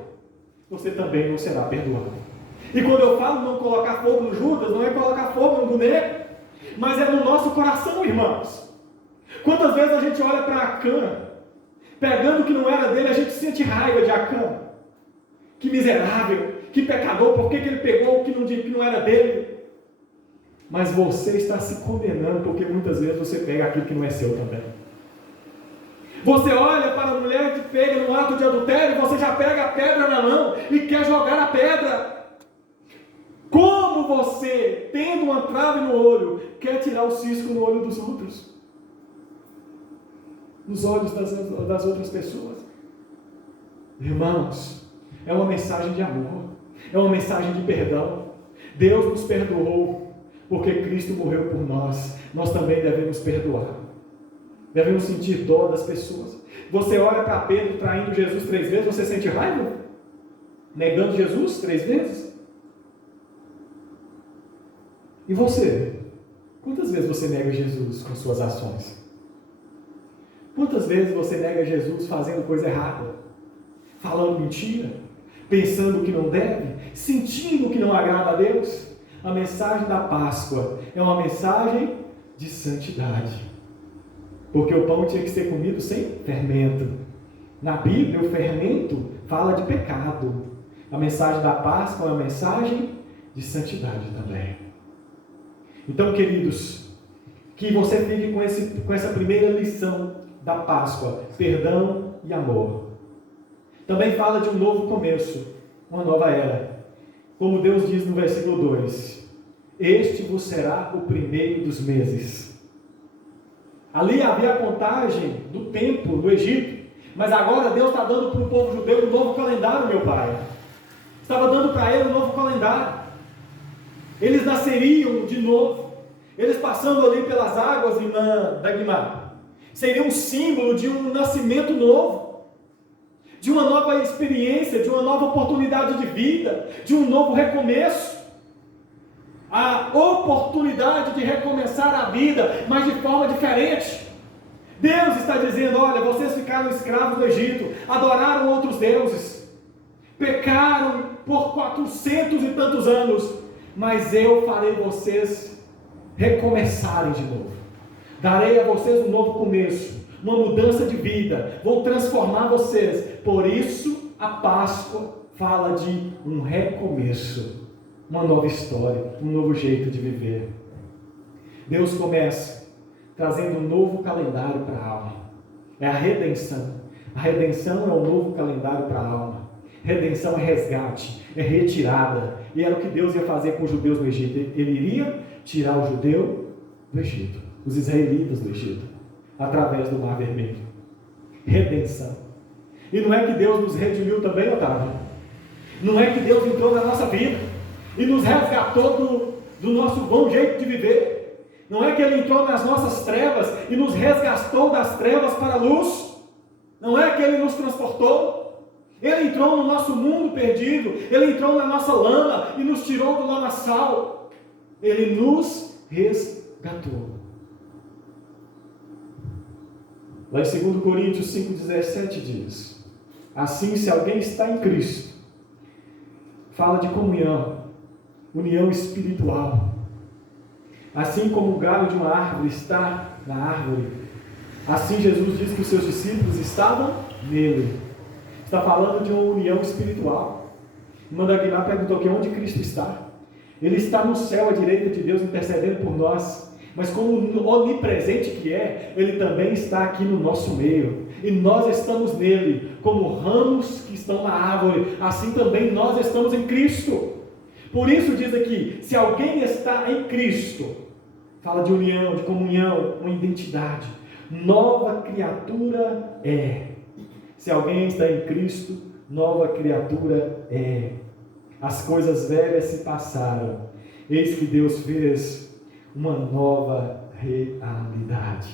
você também não será perdoado. E quando eu falo não colocar fogo no Judas, não é colocar fogo no boneco, mas é no nosso coração, irmãos. Quantas vezes a gente olha para Acã, pegando o que não era dele, a gente sente raiva de Acã. Que miserável, que pecador, por que ele pegou o que não era dele? Mas você está se condenando, porque muitas vezes você pega aquilo que não é seu também. Você olha para a mulher que pega no ato de adultério, e você já pega a pedra na mão e quer jogar a pedra. Como você, tendo uma trave no olho, quer tirar o cisco no olho dos outros? Nos olhos das outras pessoas? Irmãos, é uma mensagem de amor, é uma mensagem de perdão. Deus nos perdoou, porque Cristo morreu por nós. Nós também devemos perdoar. Devemos sentir dó das pessoas. Você olha para Pedro traindo Jesus 3 vezes, você sente raiva? Negando Jesus 3 vezes? E você? Quantas vezes você nega Jesus com suas ações? Quantas vezes você nega Jesus fazendo coisa errada? Falando mentira? Pensando o que não deve? Sentindo o que não agrada a Deus? A mensagem da Páscoa é uma mensagem de santidade. Porque o pão tinha que ser comido sem fermento. Na Bíblia, o fermento fala de pecado. A mensagem da Páscoa é uma mensagem de santidade também. Então, queridos, que você fique com essa primeira lição da Páscoa, perdão e amor. Também fala de um novo começo, uma nova era. Como Deus diz no versículo 2, este vos será o primeiro dos meses. Ali havia a contagem do tempo do Egito, mas agora Deus está dando para o povo judeu um novo calendário, meu Pai. Estava dando para ele um novo calendário. Eles nasceriam de novo, eles passando ali pelas águas da Guimar. Seria um símbolo de um nascimento novo, de uma nova experiência, de uma nova oportunidade de vida, de um novo recomeço. A oportunidade de recomeçar a vida, mas de forma diferente. Deus está dizendo, olha, vocês ficaram escravos do Egito, adoraram outros deuses, pecaram por 400 e tantos anos, mas eu farei vocês recomeçarem de novo. Darei a vocês um novo começo, uma mudança de vida, vou transformar vocês. Por isso a Páscoa fala de um recomeço, uma nova história, um novo jeito de viver. Deus começa trazendo um novo calendário para a alma. É a redenção. A redenção é um novo calendário para a alma. Redenção é resgate, é retirada. E era o que Deus ia fazer com os judeus no Egito. Ele iria tirar o judeu do Egito, os israelitas do Egito, através do Mar Vermelho. Redenção. E não é que Deus nos redimiu também, Otávio? Não é que Deus entrou na nossa vida e nos resgatou do nosso bom jeito de viver? Não é que Ele entrou nas nossas trevas e nos resgatou das trevas para a luz? Não é que Ele nos transportou? Ele entrou no nosso mundo perdido, Ele entrou na nossa lama e nos tirou do lamaçal. Ele nos resgatou. Lá em 2 Coríntios 5,17 diz: assim, se alguém está em Cristo, fala de comunhão, união espiritual. Assim como o galho de uma árvore está na árvore, assim Jesus diz que os seus discípulos estavam nele. Está falando de uma união espiritual. Irmã Aguilar perguntou aqui onde Cristo está. Ele está no céu à direita de Deus intercedendo por nós. Mas como onipresente que é, Ele também está aqui no nosso meio. E nós estamos nele, como ramos que estão na árvore. Assim também nós estamos em Cristo. Por isso diz aqui, se alguém está em Cristo, fala de união, de comunhão, uma identidade. Nova criatura é. Se alguém está em Cristo, nova criatura é. As coisas velhas se passaram. Eis que Deus fez uma nova realidade.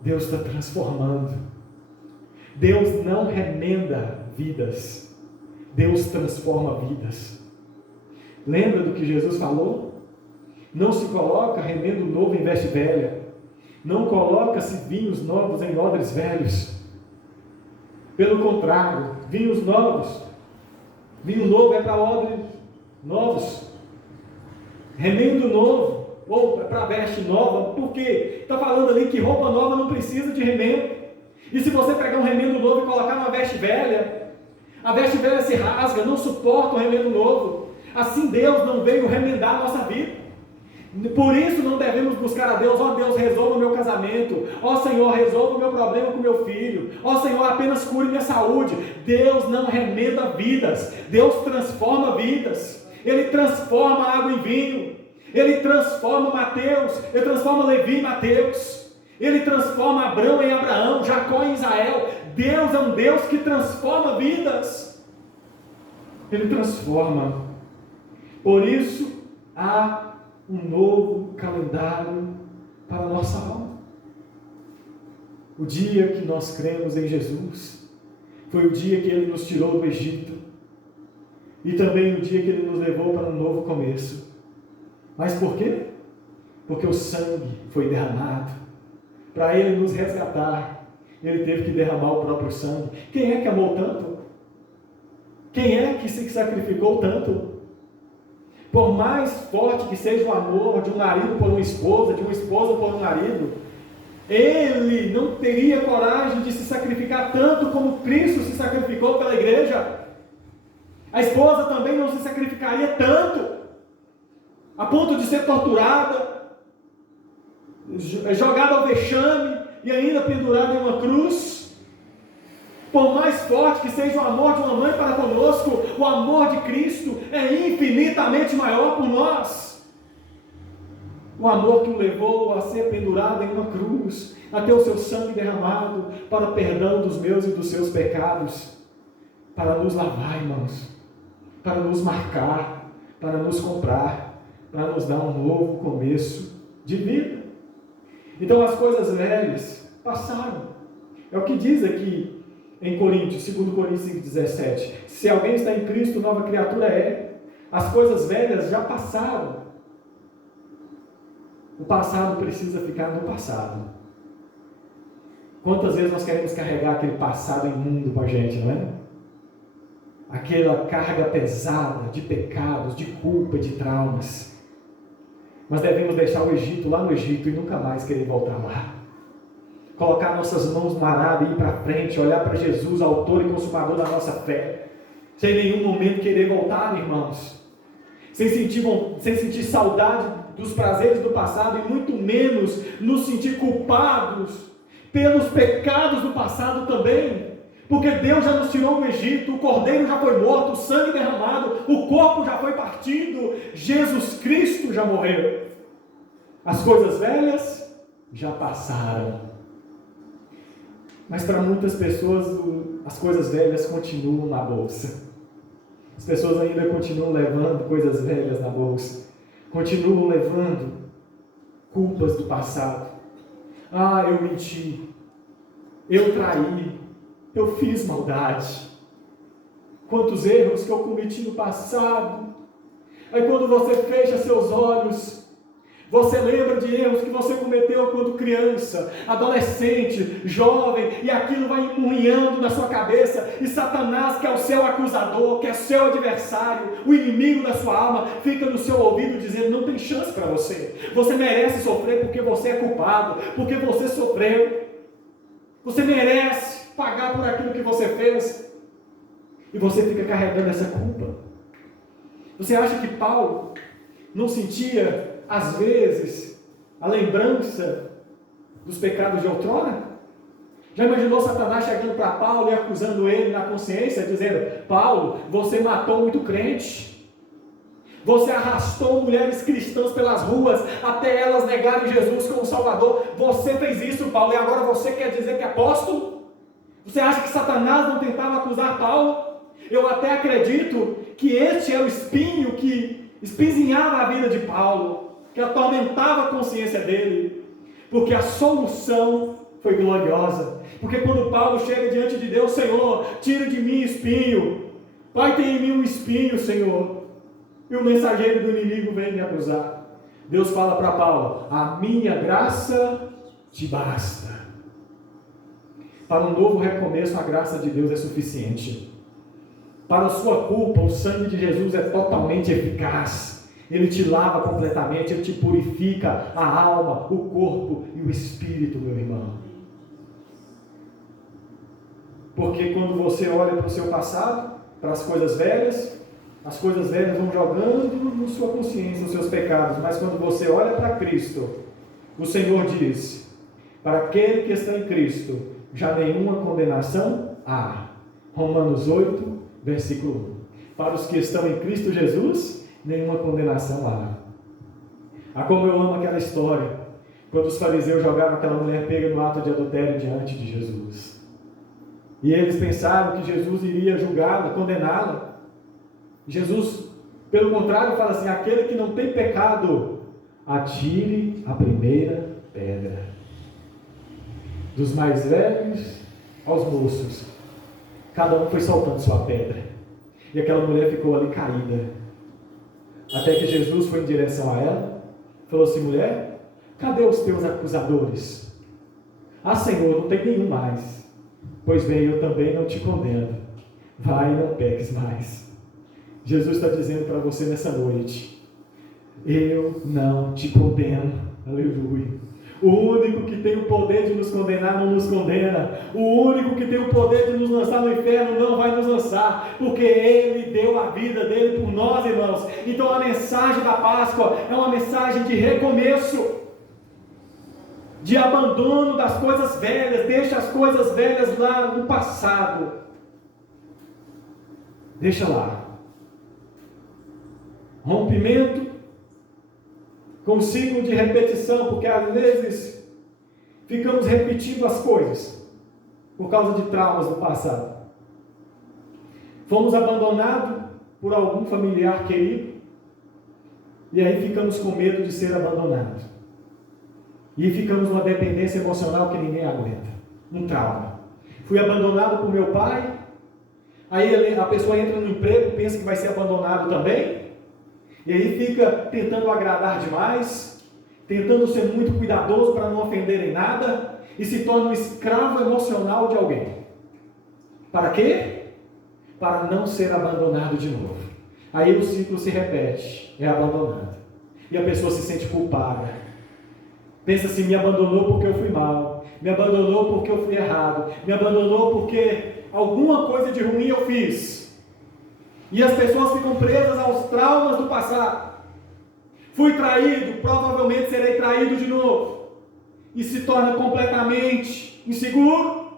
Deus está transformando. Deus não remenda vidas. Deus transforma vidas. Lembra do que Jesus falou? Não se coloca remendo novo em veste velha. Não coloca-se vinhos novos em odres velhos. Pelo contrário, vinhos novos. Vinho novo é para odres novos. Remendo novo, ou para veste nova. Por quê? Está falando ali que roupa nova não precisa de remendo. E se você pegar um remendo novo e colocar numa veste velha, a veste velha se rasga, não suporta o remendo novo. Assim Deus não veio remendar a nossa vida. Por isso não devemos buscar a Deus, ó Deus, resolva o meu casamento, ó Senhor, resolva o meu problema com meu filho, ó Senhor, apenas cure minha saúde. Deus não remenda vidas, Deus transforma vidas. Ele transforma água em vinho, Ele transforma Mateus, Ele transforma Levi em Mateus, Ele transforma Abrão em Abraão, Jacó em Israel. Deus é um Deus que transforma vidas. Ele transforma. Por isso há um novo calendário para a nossa alma. O dia que nós cremos em Jesus foi o dia que Ele nos tirou do Egito e também o dia que Ele nos levou para um novo começo. Mas por quê? Porque o sangue foi derramado para Ele nos resgatar. Ele teve que derramar o próprio sangue. Quem é que amou tanto? Quem é que se sacrificou tanto? Por mais forte que seja o amor de um marido por uma esposa, de uma esposa por um marido, ele não teria coragem de se sacrificar tanto como Cristo se sacrificou pela igreja. A esposa também não se sacrificaria tanto, a ponto de ser torturada, jogada ao vexame e ainda pendurada em uma cruz. Por mais forte que seja o amor de uma mãe para conosco, o amor de Cristo é infinitamente maior por nós. O amor que o levou a ser pendurado em uma cruz, a ter o seu sangue derramado para o perdão dos meus e dos seus pecados, para nos lavar, irmãos, para nos marcar, para nos comprar, para nos dar um novo começo de vida. Então as coisas velhas passaram. É o que diz aqui em Coríntios, 2 Coríntios 5,17. Se alguém está em Cristo, nova criatura é. As coisas velhas já passaram. O passado precisa ficar no passado. Quantas vezes nós queremos carregar aquele passado imundo com a gente, não é? Aquela carga pesada de pecados, de culpa, de traumas. Mas devemos deixar o Egito lá no Egito e nunca mais querer voltar lá. Colocar nossas mãos no arado e ir para frente, olhar para Jesus, autor e consumador da nossa fé. Sem nenhum momento querer voltar, irmãos. Sem sentir saudade dos prazeres do passado e muito menos nos sentir culpados pelos pecados do passado também. Porque Deus já nos tirou do Egito, o cordeiro já foi morto, o sangue derramado, o corpo já foi partido, Jesus Cristo já morreu. As coisas velhas já passaram. Mas para muitas pessoas as coisas velhas continuam na bolsa. As pessoas ainda continuam levando coisas velhas na bolsa. Continuam levando culpas do passado. Ah, eu menti. Eu traí. Eu fiz maldade. Quantos erros que eu cometi no passado. Aí quando você fecha seus olhos, você lembra de erros que você cometeu quando criança, adolescente, jovem, e aquilo vai empunhando na sua cabeça, e Satanás, que é o seu acusador, que é o seu adversário, o inimigo da sua alma, fica no seu ouvido dizendo, não tem chance para você, você merece sofrer porque você é culpado, porque você sofreu, você merece pagar por aquilo que você fez. E você fica carregando essa culpa. Você acha que Paulo não sentia, às vezes, a lembrança dos pecados de outrora? Já imaginou Satanás chegando para Paulo e acusando ele na consciência, dizendo: Paulo, você matou muito crente. Você arrastou mulheres cristãs pelas ruas até elas negarem Jesus como Salvador. Você fez isso, Paulo, e agora você quer dizer que é apóstolo? Você acha que Satanás não tentava acusar Paulo? Eu até acredito que este é o espinho que espinzinhava a vida de Paulo, que atormentava a consciência dele, porque a solução foi gloriosa. Porque quando Paulo chega diante de Deus: Senhor, tira de mim espinho, Pai, tem em mim um espinho, Senhor. E o mensageiro do inimigo vem me acusar. Deus fala para Paulo: a minha graça te basta. Para um novo recomeço, a graça de Deus é suficiente. Para a sua culpa, o sangue de Jesus é totalmente eficaz. Ele te lava completamente, ele te purifica a alma, o corpo e o espírito, meu irmão. Porque quando você olha para o seu passado, para as coisas velhas vão jogando na sua consciência os seus pecados. Mas quando você olha para Cristo, o Senhor diz: para aquele que está em Cristo, já nenhuma condenação há. Romanos 8, versículo 1. Para os que estão em Cristo Jesus, nenhuma condenação há. Como eu amo aquela história, quando os fariseus jogaram aquela mulher pega no ato de adultério diante de Jesus. E eles pensaram que Jesus iria julgá-la, condená-la. Jesus, pelo contrário, fala assim: aquele que não tem pecado, atire a primeira pedra. Dos mais velhos aos moços, cada um foi soltando sua pedra. E aquela mulher ficou ali caída. Até que Jesus foi em direção a ela, falou assim: mulher, cadê os teus acusadores? Ah, Senhor, não tem nenhum mais. Pois bem, eu também não te condeno. Vai e não peques mais. Jesus está dizendo para você nessa noite: eu não te condeno. Aleluia. O único que tem o poder de nos condenar não nos condena. O único que tem o poder de nos lançar no inferno não vai nos lançar, porque Ele deu a vida dele por nós, irmãos. Então a mensagem da Páscoa é uma mensagem de recomeço, de abandono das coisas velhas. Deixa as coisas velhas lá no passado. Deixa lá. Rompimento com ciclo de repetição, porque às vezes ficamos repetindo as coisas por causa de traumas do passado. Fomos abandonados por algum familiar querido e aí ficamos com medo de ser abandonados. E ficamos numa dependência emocional que ninguém aguenta. Um trauma. Fui abandonado por meu pai, aí a pessoa entra no emprego, pensa que vai ser abandonado também. E aí fica tentando agradar demais, tentando ser muito cuidadoso para não ofender em nada, e se torna um escravo emocional de alguém. Para quê? Para não ser abandonado de novo. Aí o ciclo se repete, é abandonado. E a pessoa se sente culpada. Pensa assim: me abandonou porque eu fui mal, me abandonou porque eu fui errado, me abandonou porque alguma coisa de ruim eu fiz. E as pessoas ficam presas aos traumas do passado. Fui traído, provavelmente serei traído de novo. E se torna completamente inseguro,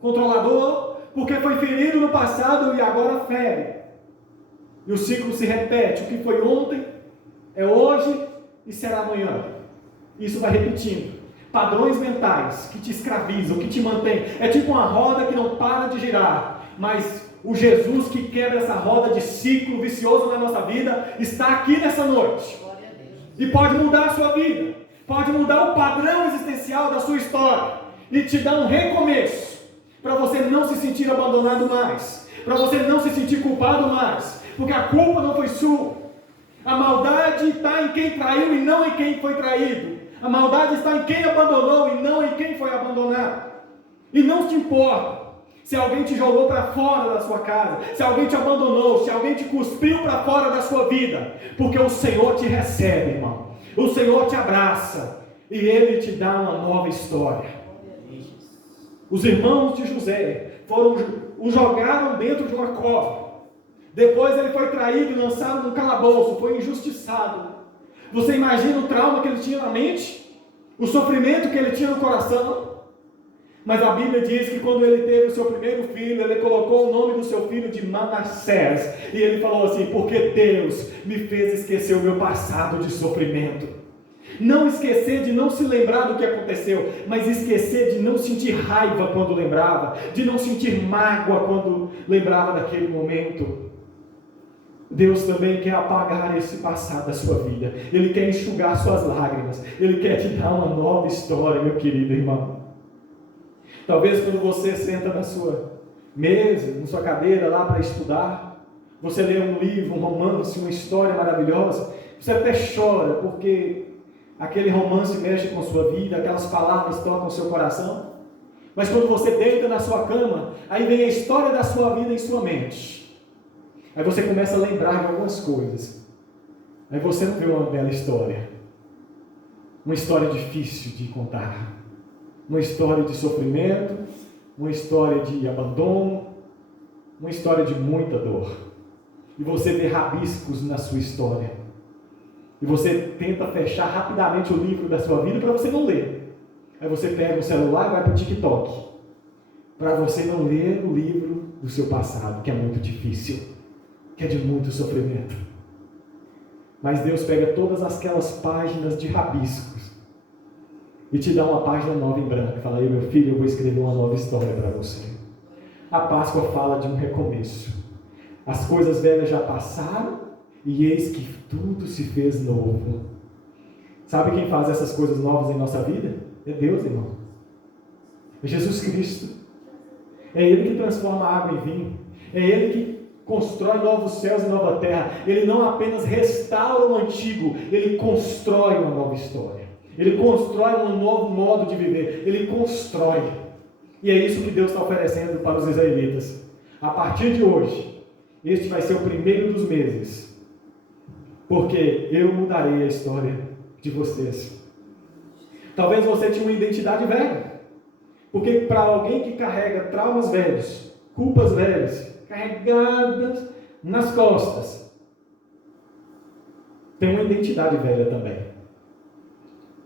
controlador, porque foi ferido no passado e agora fere. E o ciclo se repete. O que foi ontem é hoje e será amanhã. Isso vai repetindo. Padrões mentais que te escravizam, que te mantêm. É tipo uma roda que não para de girar. Mas o Jesus que quebra essa roda de ciclo vicioso na nossa vida está aqui nessa noite. E pode mudar a sua vida. Pode mudar o padrão existencial da sua história. E te dar um recomeço. Para você não se sentir abandonado mais. Para você não se sentir culpado mais. Porque a culpa não foi sua. A maldade está em quem traiu e não em quem foi traído. A maldade está em quem abandonou e não em quem foi abandonado. E não te importa se alguém te jogou para fora da sua casa, se alguém te abandonou, se alguém te cuspiu para fora da sua vida, porque o Senhor te recebe, irmão. O Senhor te abraça e Ele te dá uma nova história. Os irmãos de José foram o jogaram dentro de uma cova. Depois ele foi traído e lançado num calabouço, foi injustiçado. Você imagina o trauma que ele tinha na mente? O sofrimento que ele tinha no coração? Mas a Bíblia diz que quando ele teve o seu primeiro filho, ele colocou o nome do seu filho de Manassés. E ele falou assim: porque Deus me fez esquecer o meu passado de sofrimento. Não esquecer de não se lembrar do que aconteceu, mas esquecer de não sentir raiva quando lembrava, de não sentir mágoa quando lembrava daquele momento. Deus também quer apagar esse passado da sua vida. Ele quer enxugar suas lágrimas. Ele quer te dar uma nova história, meu querido irmão. Talvez quando você senta na sua mesa, na sua cadeira lá para estudar, você lê um livro, um romance, uma história maravilhosa, você até chora porque aquele romance mexe com a sua vida, aquelas palavras tocam o seu coração. Mas quando você deita na sua cama, aí vem a história da sua vida em sua mente. Aí você começa a lembrar de algumas coisas. Aí você não vê uma bela história. Uma história difícil de contar. Uma história de sofrimento, uma história de abandono, uma história de muita dor. E você vê rabiscos na sua história. E você tenta fechar rapidamente o livro da sua vida para você não ler. Aí você pega o celular e vai para o TikTok. Para você não ler o livro do seu passado, que é muito difícil, que é de muito sofrimento. Mas Deus pega todas aquelas páginas de rabiscos e te dá uma página nova em branco. Fala: aí, meu filho, eu vou escrever uma nova história para você. A Páscoa fala de um recomeço. As coisas velhas já passaram e eis que tudo se fez novo. Sabe quem faz essas coisas novas em nossa vida? É Deus, irmão. É Jesus Cristo. É Ele que transforma a água em vinho. É Ele que constrói novos céus e nova terra. Ele não apenas restaura o antigo, Ele constrói uma nova história. Ele constrói um novo modo de viver. Ele constrói. E é isso que Deus está oferecendo para os israelitas. A partir de hoje, este vai ser o primeiro dos meses. Porque eu mudarei a história de vocês. Talvez você tinha uma identidade velha. Porque para alguém que carrega traumas velhos, culpas velhas, carregadas nas costas, tem uma identidade velha também.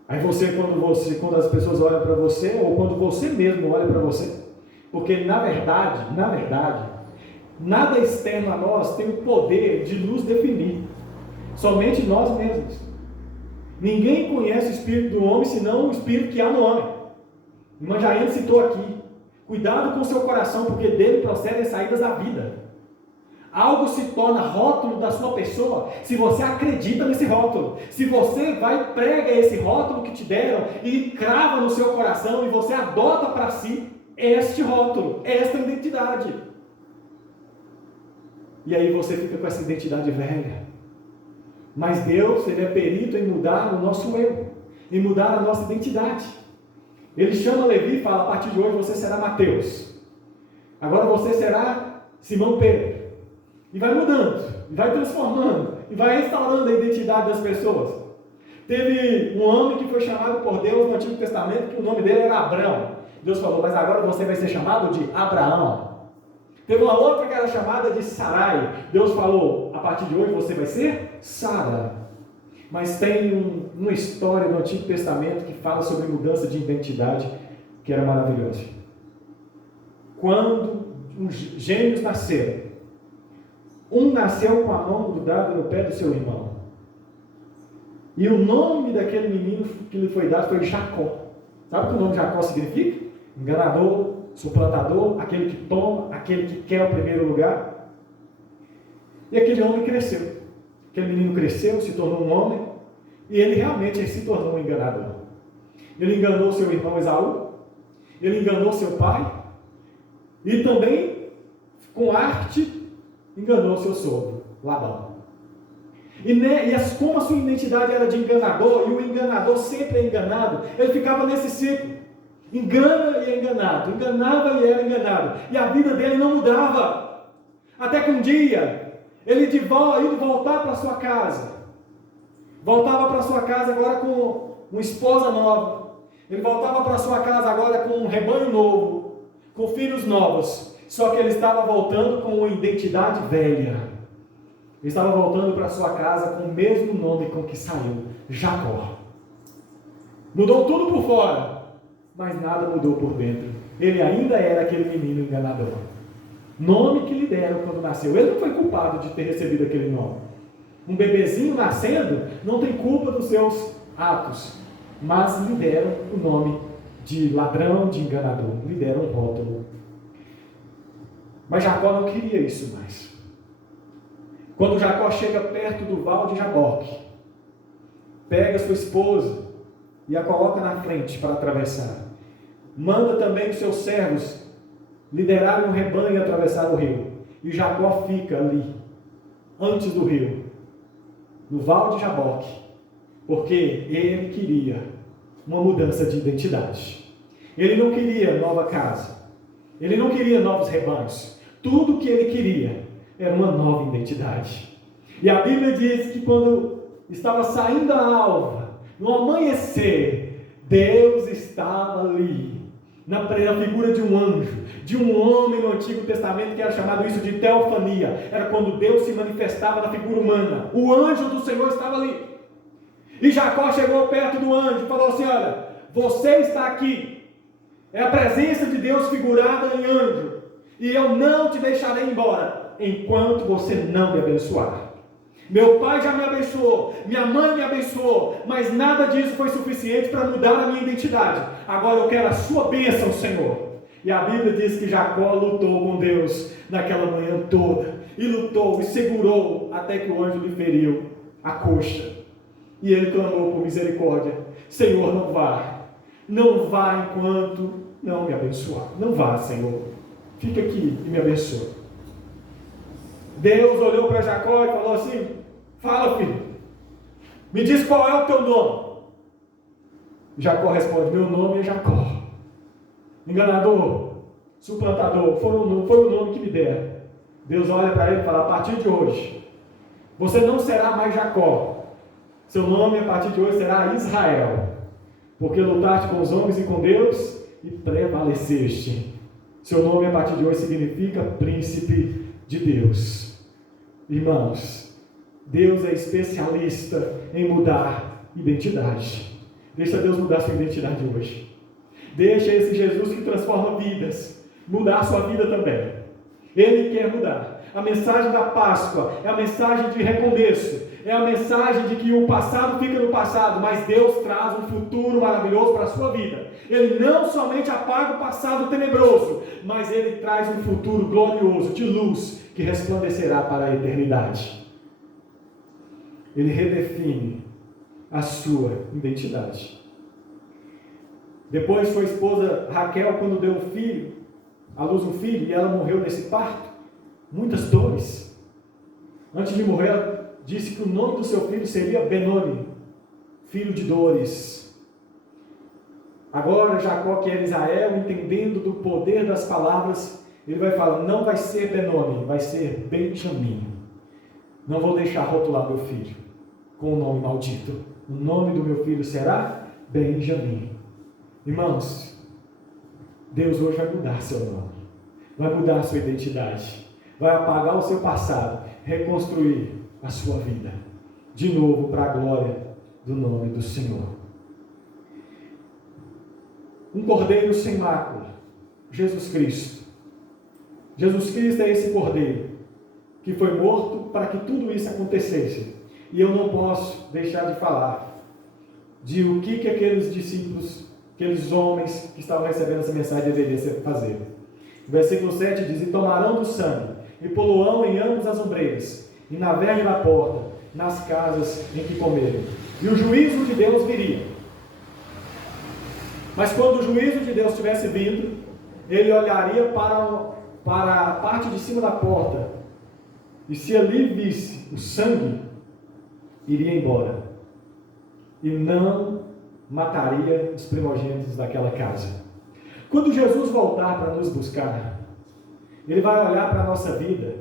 Aí quando as pessoas olham para você, ou quando você mesmo olha para você, porque na verdade, nada externo a nós tem o poder de nos definir, somente nós mesmos. Ninguém conhece o espírito do homem senão o espírito que há no homem. O irmão Jair citou aqui: cuidado com o seu coração, porque dele procedem as saídas da vida. Algo se torna rótulo da sua pessoa se você acredita nesse rótulo. Se você vai, prega esse rótulo que te deram e crava no seu coração e você adota para si este rótulo, esta identidade. E aí você fica com essa identidade velha. Mas Deus, Ele é perito em mudar o nosso eu, em mudar a nossa identidade. Ele chama Levi e fala: a partir de hoje você será Mateus. Agora você será Simão Pedro. E vai mudando, e vai transformando, e vai restaurando a identidade das pessoas. Teve um homem que foi chamado por Deus no Antigo Testamento, que o nome dele era Abrão. Deus falou: mas agora você vai ser chamado de Abraão. Teve uma outra que era chamada de Sarai. Deus falou: a partir de hoje você vai ser Sara. Mas tem uma história no Antigo Testamento que fala sobre mudança de identidade, que era maravilhosa. Quando os gêmeos nasceram, um nasceu com a mão grudada no pé do seu irmão. E o nome daquele menino que lhe foi dado foi Jacó. Sabe o que o nome Jacó significa? Enganador, suplantador, aquele que toma, aquele que quer o primeiro lugar. E aquele homem cresceu. Aquele menino cresceu, se tornou um homem. E ele realmente se tornou um enganador. Ele enganou seu irmão Esaú. Ele enganou seu pai. E também, com arte, enganou seu sogro, Labão. Como a sua identidade era de enganador, e o enganador sempre é enganado, ele ficava nesse ciclo. Engana e é enganado, enganava e era enganado. E a vida dele não mudava. Até que um dia, ele indo voltar para sua casa. Voltava para sua casa agora com uma esposa nova. Ele voltava para sua casa agora com um rebanho novo, com filhos novos. Só que ele estava voltando com uma identidade velha. Ele estava voltando para sua casa com o mesmo nome com que saiu, Jacó. Mudou tudo por fora, mas nada mudou por dentro. Ele ainda era aquele menino enganador. Nome que lhe deram quando nasceu. Ele não foi culpado de ter recebido aquele nome. Um bebezinho nascendo não tem culpa dos seus atos, mas lhe deram o nome de ladrão, de enganador. Lhe deram um rótulo. Mas Jacó não queria isso mais. Quando Jacó chega perto do val de Jaboque, pega sua esposa e a coloca na frente para atravessar. Manda também os seus servos liderarem um rebanho e atravessar o rio. E Jacó fica ali, antes do rio, no val de Jaboque, porque ele queria uma mudança de identidade. Ele não queria nova casa. Ele não queria novos rebanhos. Tudo que ele queria era uma nova identidade. E a Bíblia diz que quando estava saindo a alva, no amanhecer, Deus estava ali, na figura de um anjo, de um homem no Antigo Testamento que era chamado isso de teofania. Era quando Deus se manifestava na figura humana. O anjo do Senhor estava ali. E Jacó chegou perto do anjo e falou assim: olha, você está aqui. É a presença de Deus figurada em anjo. E eu não te deixarei embora enquanto você não me abençoar. Meu pai já me abençoou, minha mãe me abençoou, mas nada disso foi suficiente para mudar a minha identidade. Agora eu quero a sua bênção, Senhor. E a Bíblia diz que Jacó lutou com Deus naquela manhã toda. E lutou e segurou até que o anjo lhe feriu a coxa. E ele clamou por misericórdia: Senhor, não vá. Não vá enquanto não me abençoar. Não vá, Senhor. Fica aqui e me abençoa. Deus olhou para Jacó e falou assim: fala, filho, me diz qual é o teu nome. Jacó responde: meu nome é Jacó. Enganador, suplantador, foi o nome que me deram. Deus olha para ele e fala: a partir de hoje, você não será mais Jacó. Seu nome a partir de hoje será Israel, porque lutaste com os homens e com Deus e prevaleceste. Seu nome a partir de hoje significa príncipe de Deus. Irmãos, Deus é especialista em mudar identidade. Deixa Deus mudar sua identidade hoje. Deixa esse Jesus que transforma vidas mudar a sua vida também. Ele quer mudar. A mensagem da Páscoa é a mensagem de recomeço. É a mensagem de que o passado fica no passado, mas Deus traz um futuro maravilhoso para a sua vida. Ele não somente apaga o passado tenebroso, mas Ele traz um futuro glorioso, de luz, que resplandecerá para a eternidade. Ele redefine a sua identidade. Depois sua esposa Raquel, quando deu um filho, à luz um filho, e ela morreu nesse parto, muitas dores. Antes de morrer, ela disse que o nome do seu filho seria Benoni, filho de dores. Agora Jacó, que era Israel, entendendo do poder das palavras, ele vai falar: não vai ser Benoni, vai ser Benjamim. Não vou deixar rotular meu filho com o nome maldito. O nome do meu filho será Benjamim. Irmãos, Deus hoje vai mudar seu nome, vai mudar a sua identidade, vai apagar o seu passado, reconstruir a sua vida, de novo para a glória do nome do Senhor. Um cordeiro sem mácula, Jesus Cristo. Jesus Cristo é esse cordeiro que foi morto para que tudo isso acontecesse. E eu não posso deixar de falar de o que aqueles discípulos, aqueles homens que estavam recebendo essa mensagem deveriam fazer. O versículo 7 diz: e tomarão do sangue, e poluão em ambas as ombreiras, e na verga da porta, nas casas em que comerem. E o juízo de Deus viria. Mas quando o juízo de Deus tivesse vindo, ele olharia para a parte de cima da porta, e se ali visse o sangue, iria embora, e não mataria os primogênitos daquela casa. Quando Jesus voltar para nos buscar, Ele vai olhar para a nossa vida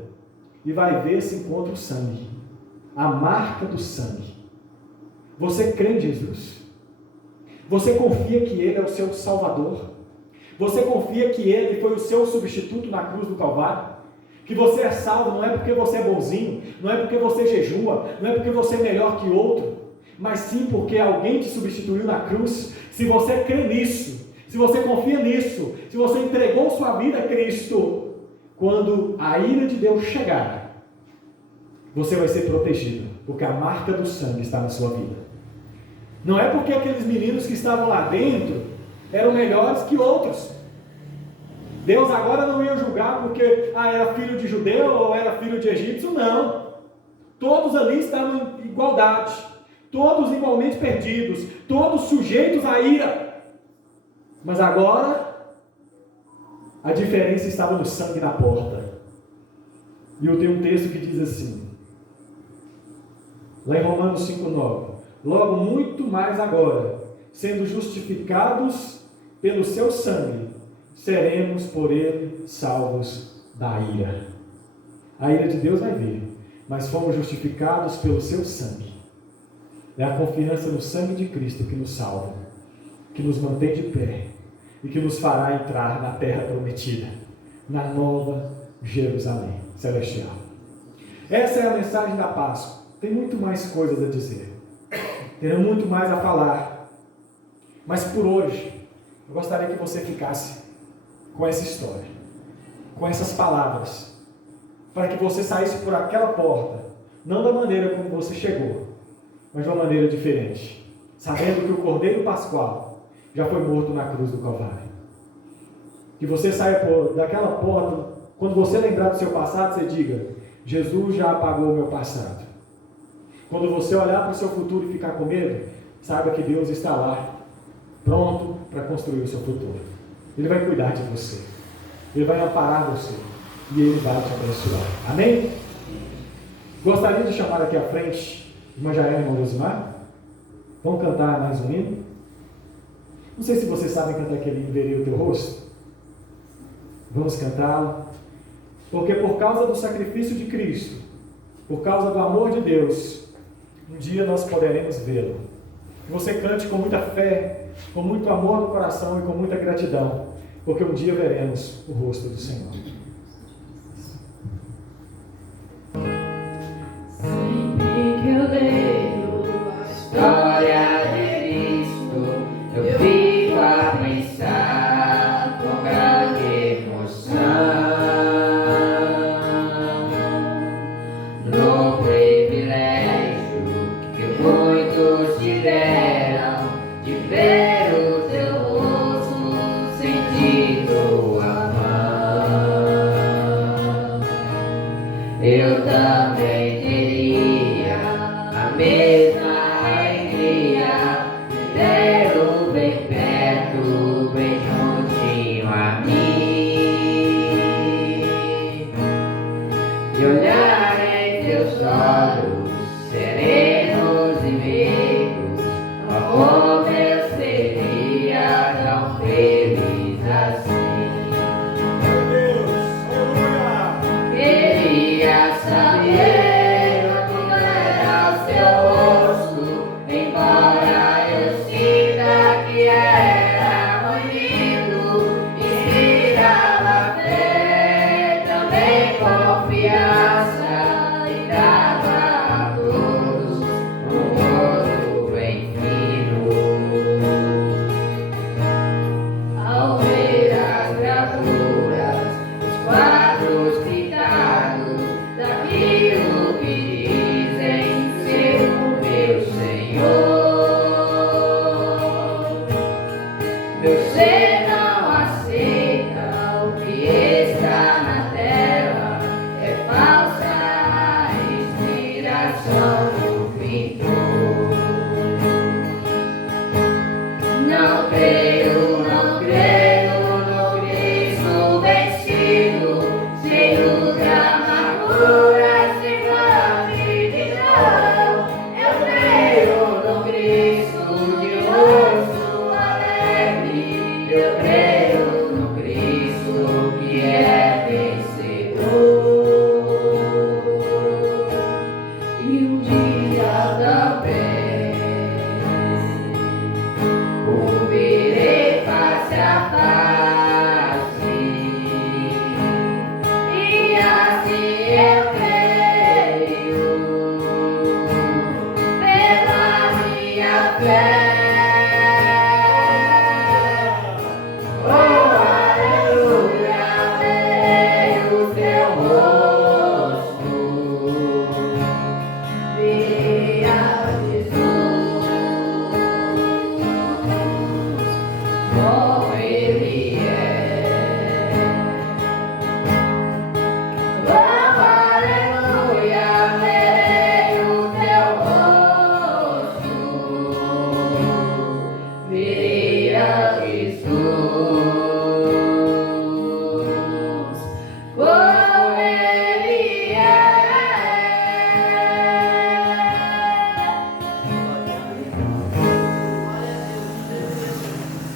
e vai ver se encontra o sangue, a marca do sangue. Você crê em Jesus? Você confia que Ele é o seu Salvador? Você confia que Ele foi o seu substituto na cruz do Calvário? Que você é salvo não é porque você é bonzinho, não é porque você jejua, não é porque você é melhor que outro, mas sim porque alguém te substituiu na cruz. Se você crê nisso, se você confia nisso, se você entregou sua vida a Cristo, quando a ira de Deus chegar, você vai ser protegido, porque a marca do sangue está na sua vida. Não é porque aqueles meninos que estavam lá dentro eram melhores que outros. Deus agora não ia julgar porque era filho de judeu ou era filho de egípcio, não. Todos ali estavam em igualdade, todos igualmente perdidos, todos sujeitos à ira. Mas agora, a diferença estava no sangue na porta. E eu tenho um texto que diz assim, lá em Romanos 5,9: logo muito mais agora, sendo justificados pelo seu sangue, seremos por ele salvos da ira. A ira de Deus vai vir, mas fomos justificados pelo seu sangue. É a confiança no sangue de Cristo que nos salva, que nos mantém de pé e que nos fará entrar na terra prometida, na nova Jerusalém celestial. Essa é a mensagem da Páscoa. Tem muito mais coisas a dizer, teremos muito mais a falar, mas por hoje eu gostaria que você ficasse com essa história, com essas palavras, para que você saísse por aquela porta, não da maneira como você chegou, mas de uma maneira diferente, sabendo que o Cordeiro Pascual já foi morto na cruz do Calvário. Que você saia daquela porta, quando você lembrar do seu passado, você diga: Jesus já apagou o meu passado. Quando você olhar para o seu futuro e ficar com medo, saiba que Deus está lá, pronto para construir o seu futuro. Ele vai cuidar de você, Ele vai amparar você e Ele vai te abençoar. Amém? Gostaria de chamar aqui à frente irmã Jael e irmão Josimar. Vamos cantar mais um hino? Não sei se vocês sabem cantar aquele hino, Verei o Teu Rosto. Vamos cantá-lo, porque por causa do sacrifício de Cristo, por causa do amor de Deus, um dia nós poderemos vê-lo. Que você cante com muita fé, com muito amor no coração e com muita gratidão, porque um dia veremos o rosto do Senhor. Sempre que eu leio a Glória de Cristo, eu fico a pensar com grande emoção no privilégio que muitos tiveram de ver o teu rosto, sentir tua mão. Eu também teria a mesma alegria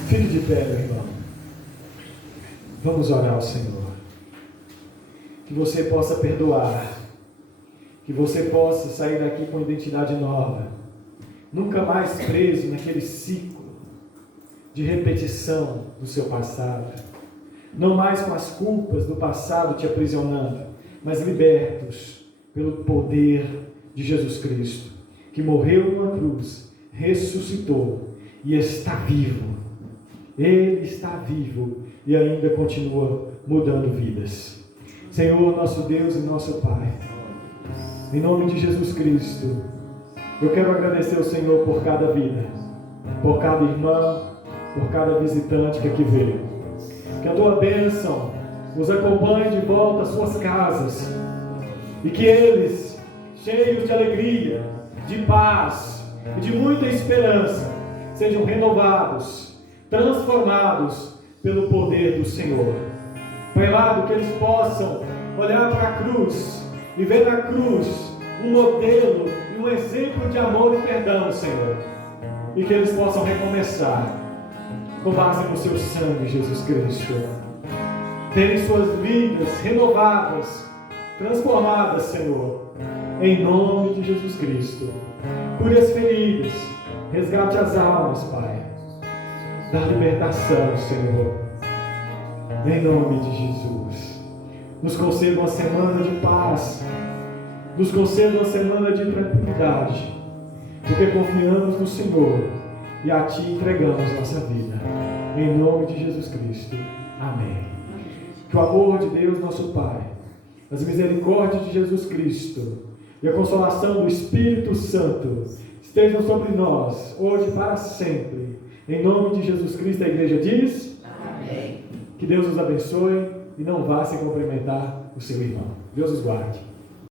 Fique de pé, meu irmão. Vamos orar ao Senhor. Que você possa perdoar. Que você possa sair daqui com identidade nova. Nunca mais preso naquele ciclo de repetição do seu passado. Não mais com as culpas do passado te aprisionando, mas libertos pelo poder de Jesus Cristo, que morreu numa cruz, ressuscitou e está vivo. Ele está vivo e ainda continua mudando vidas. Senhor, nosso Deus e nosso Pai, em nome de Jesus Cristo, eu quero agradecer ao Senhor por cada vida, por cada irmão, por cada visitante que aqui veio. Que a Tua bênção os acompanhe de volta às suas casas e que eles, cheios de alegria, de paz e de muita esperança, sejam renovados, transformados pelo poder do Senhor. Pai amado, que eles possam olhar para a cruz e ver na cruz um modelo e um exemplo de amor e perdão, Senhor. E que eles possam recomeçar com base no seu sangue, Jesus Cristo. Terem suas vidas renovadas, transformadas, Senhor, em nome de Jesus Cristo. Cure as feridas, resgate as almas, Pai. Da libertação, Senhor, em nome de Jesus. Nos conceda uma semana de paz, nos conceda uma semana de tranquilidade, porque confiamos no Senhor e a Ti entregamos nossa vida, em nome de Jesus Cristo. Amém. Que o amor de Deus, nosso Pai, as misericórdias de Jesus Cristo e a consolação do Espírito Santo estejam sobre nós, hoje e para sempre. Em nome de Jesus Cristo, a igreja diz: amém. Que Deus os abençoe e não vá se cumprimentar o seu irmão. Deus os guarde.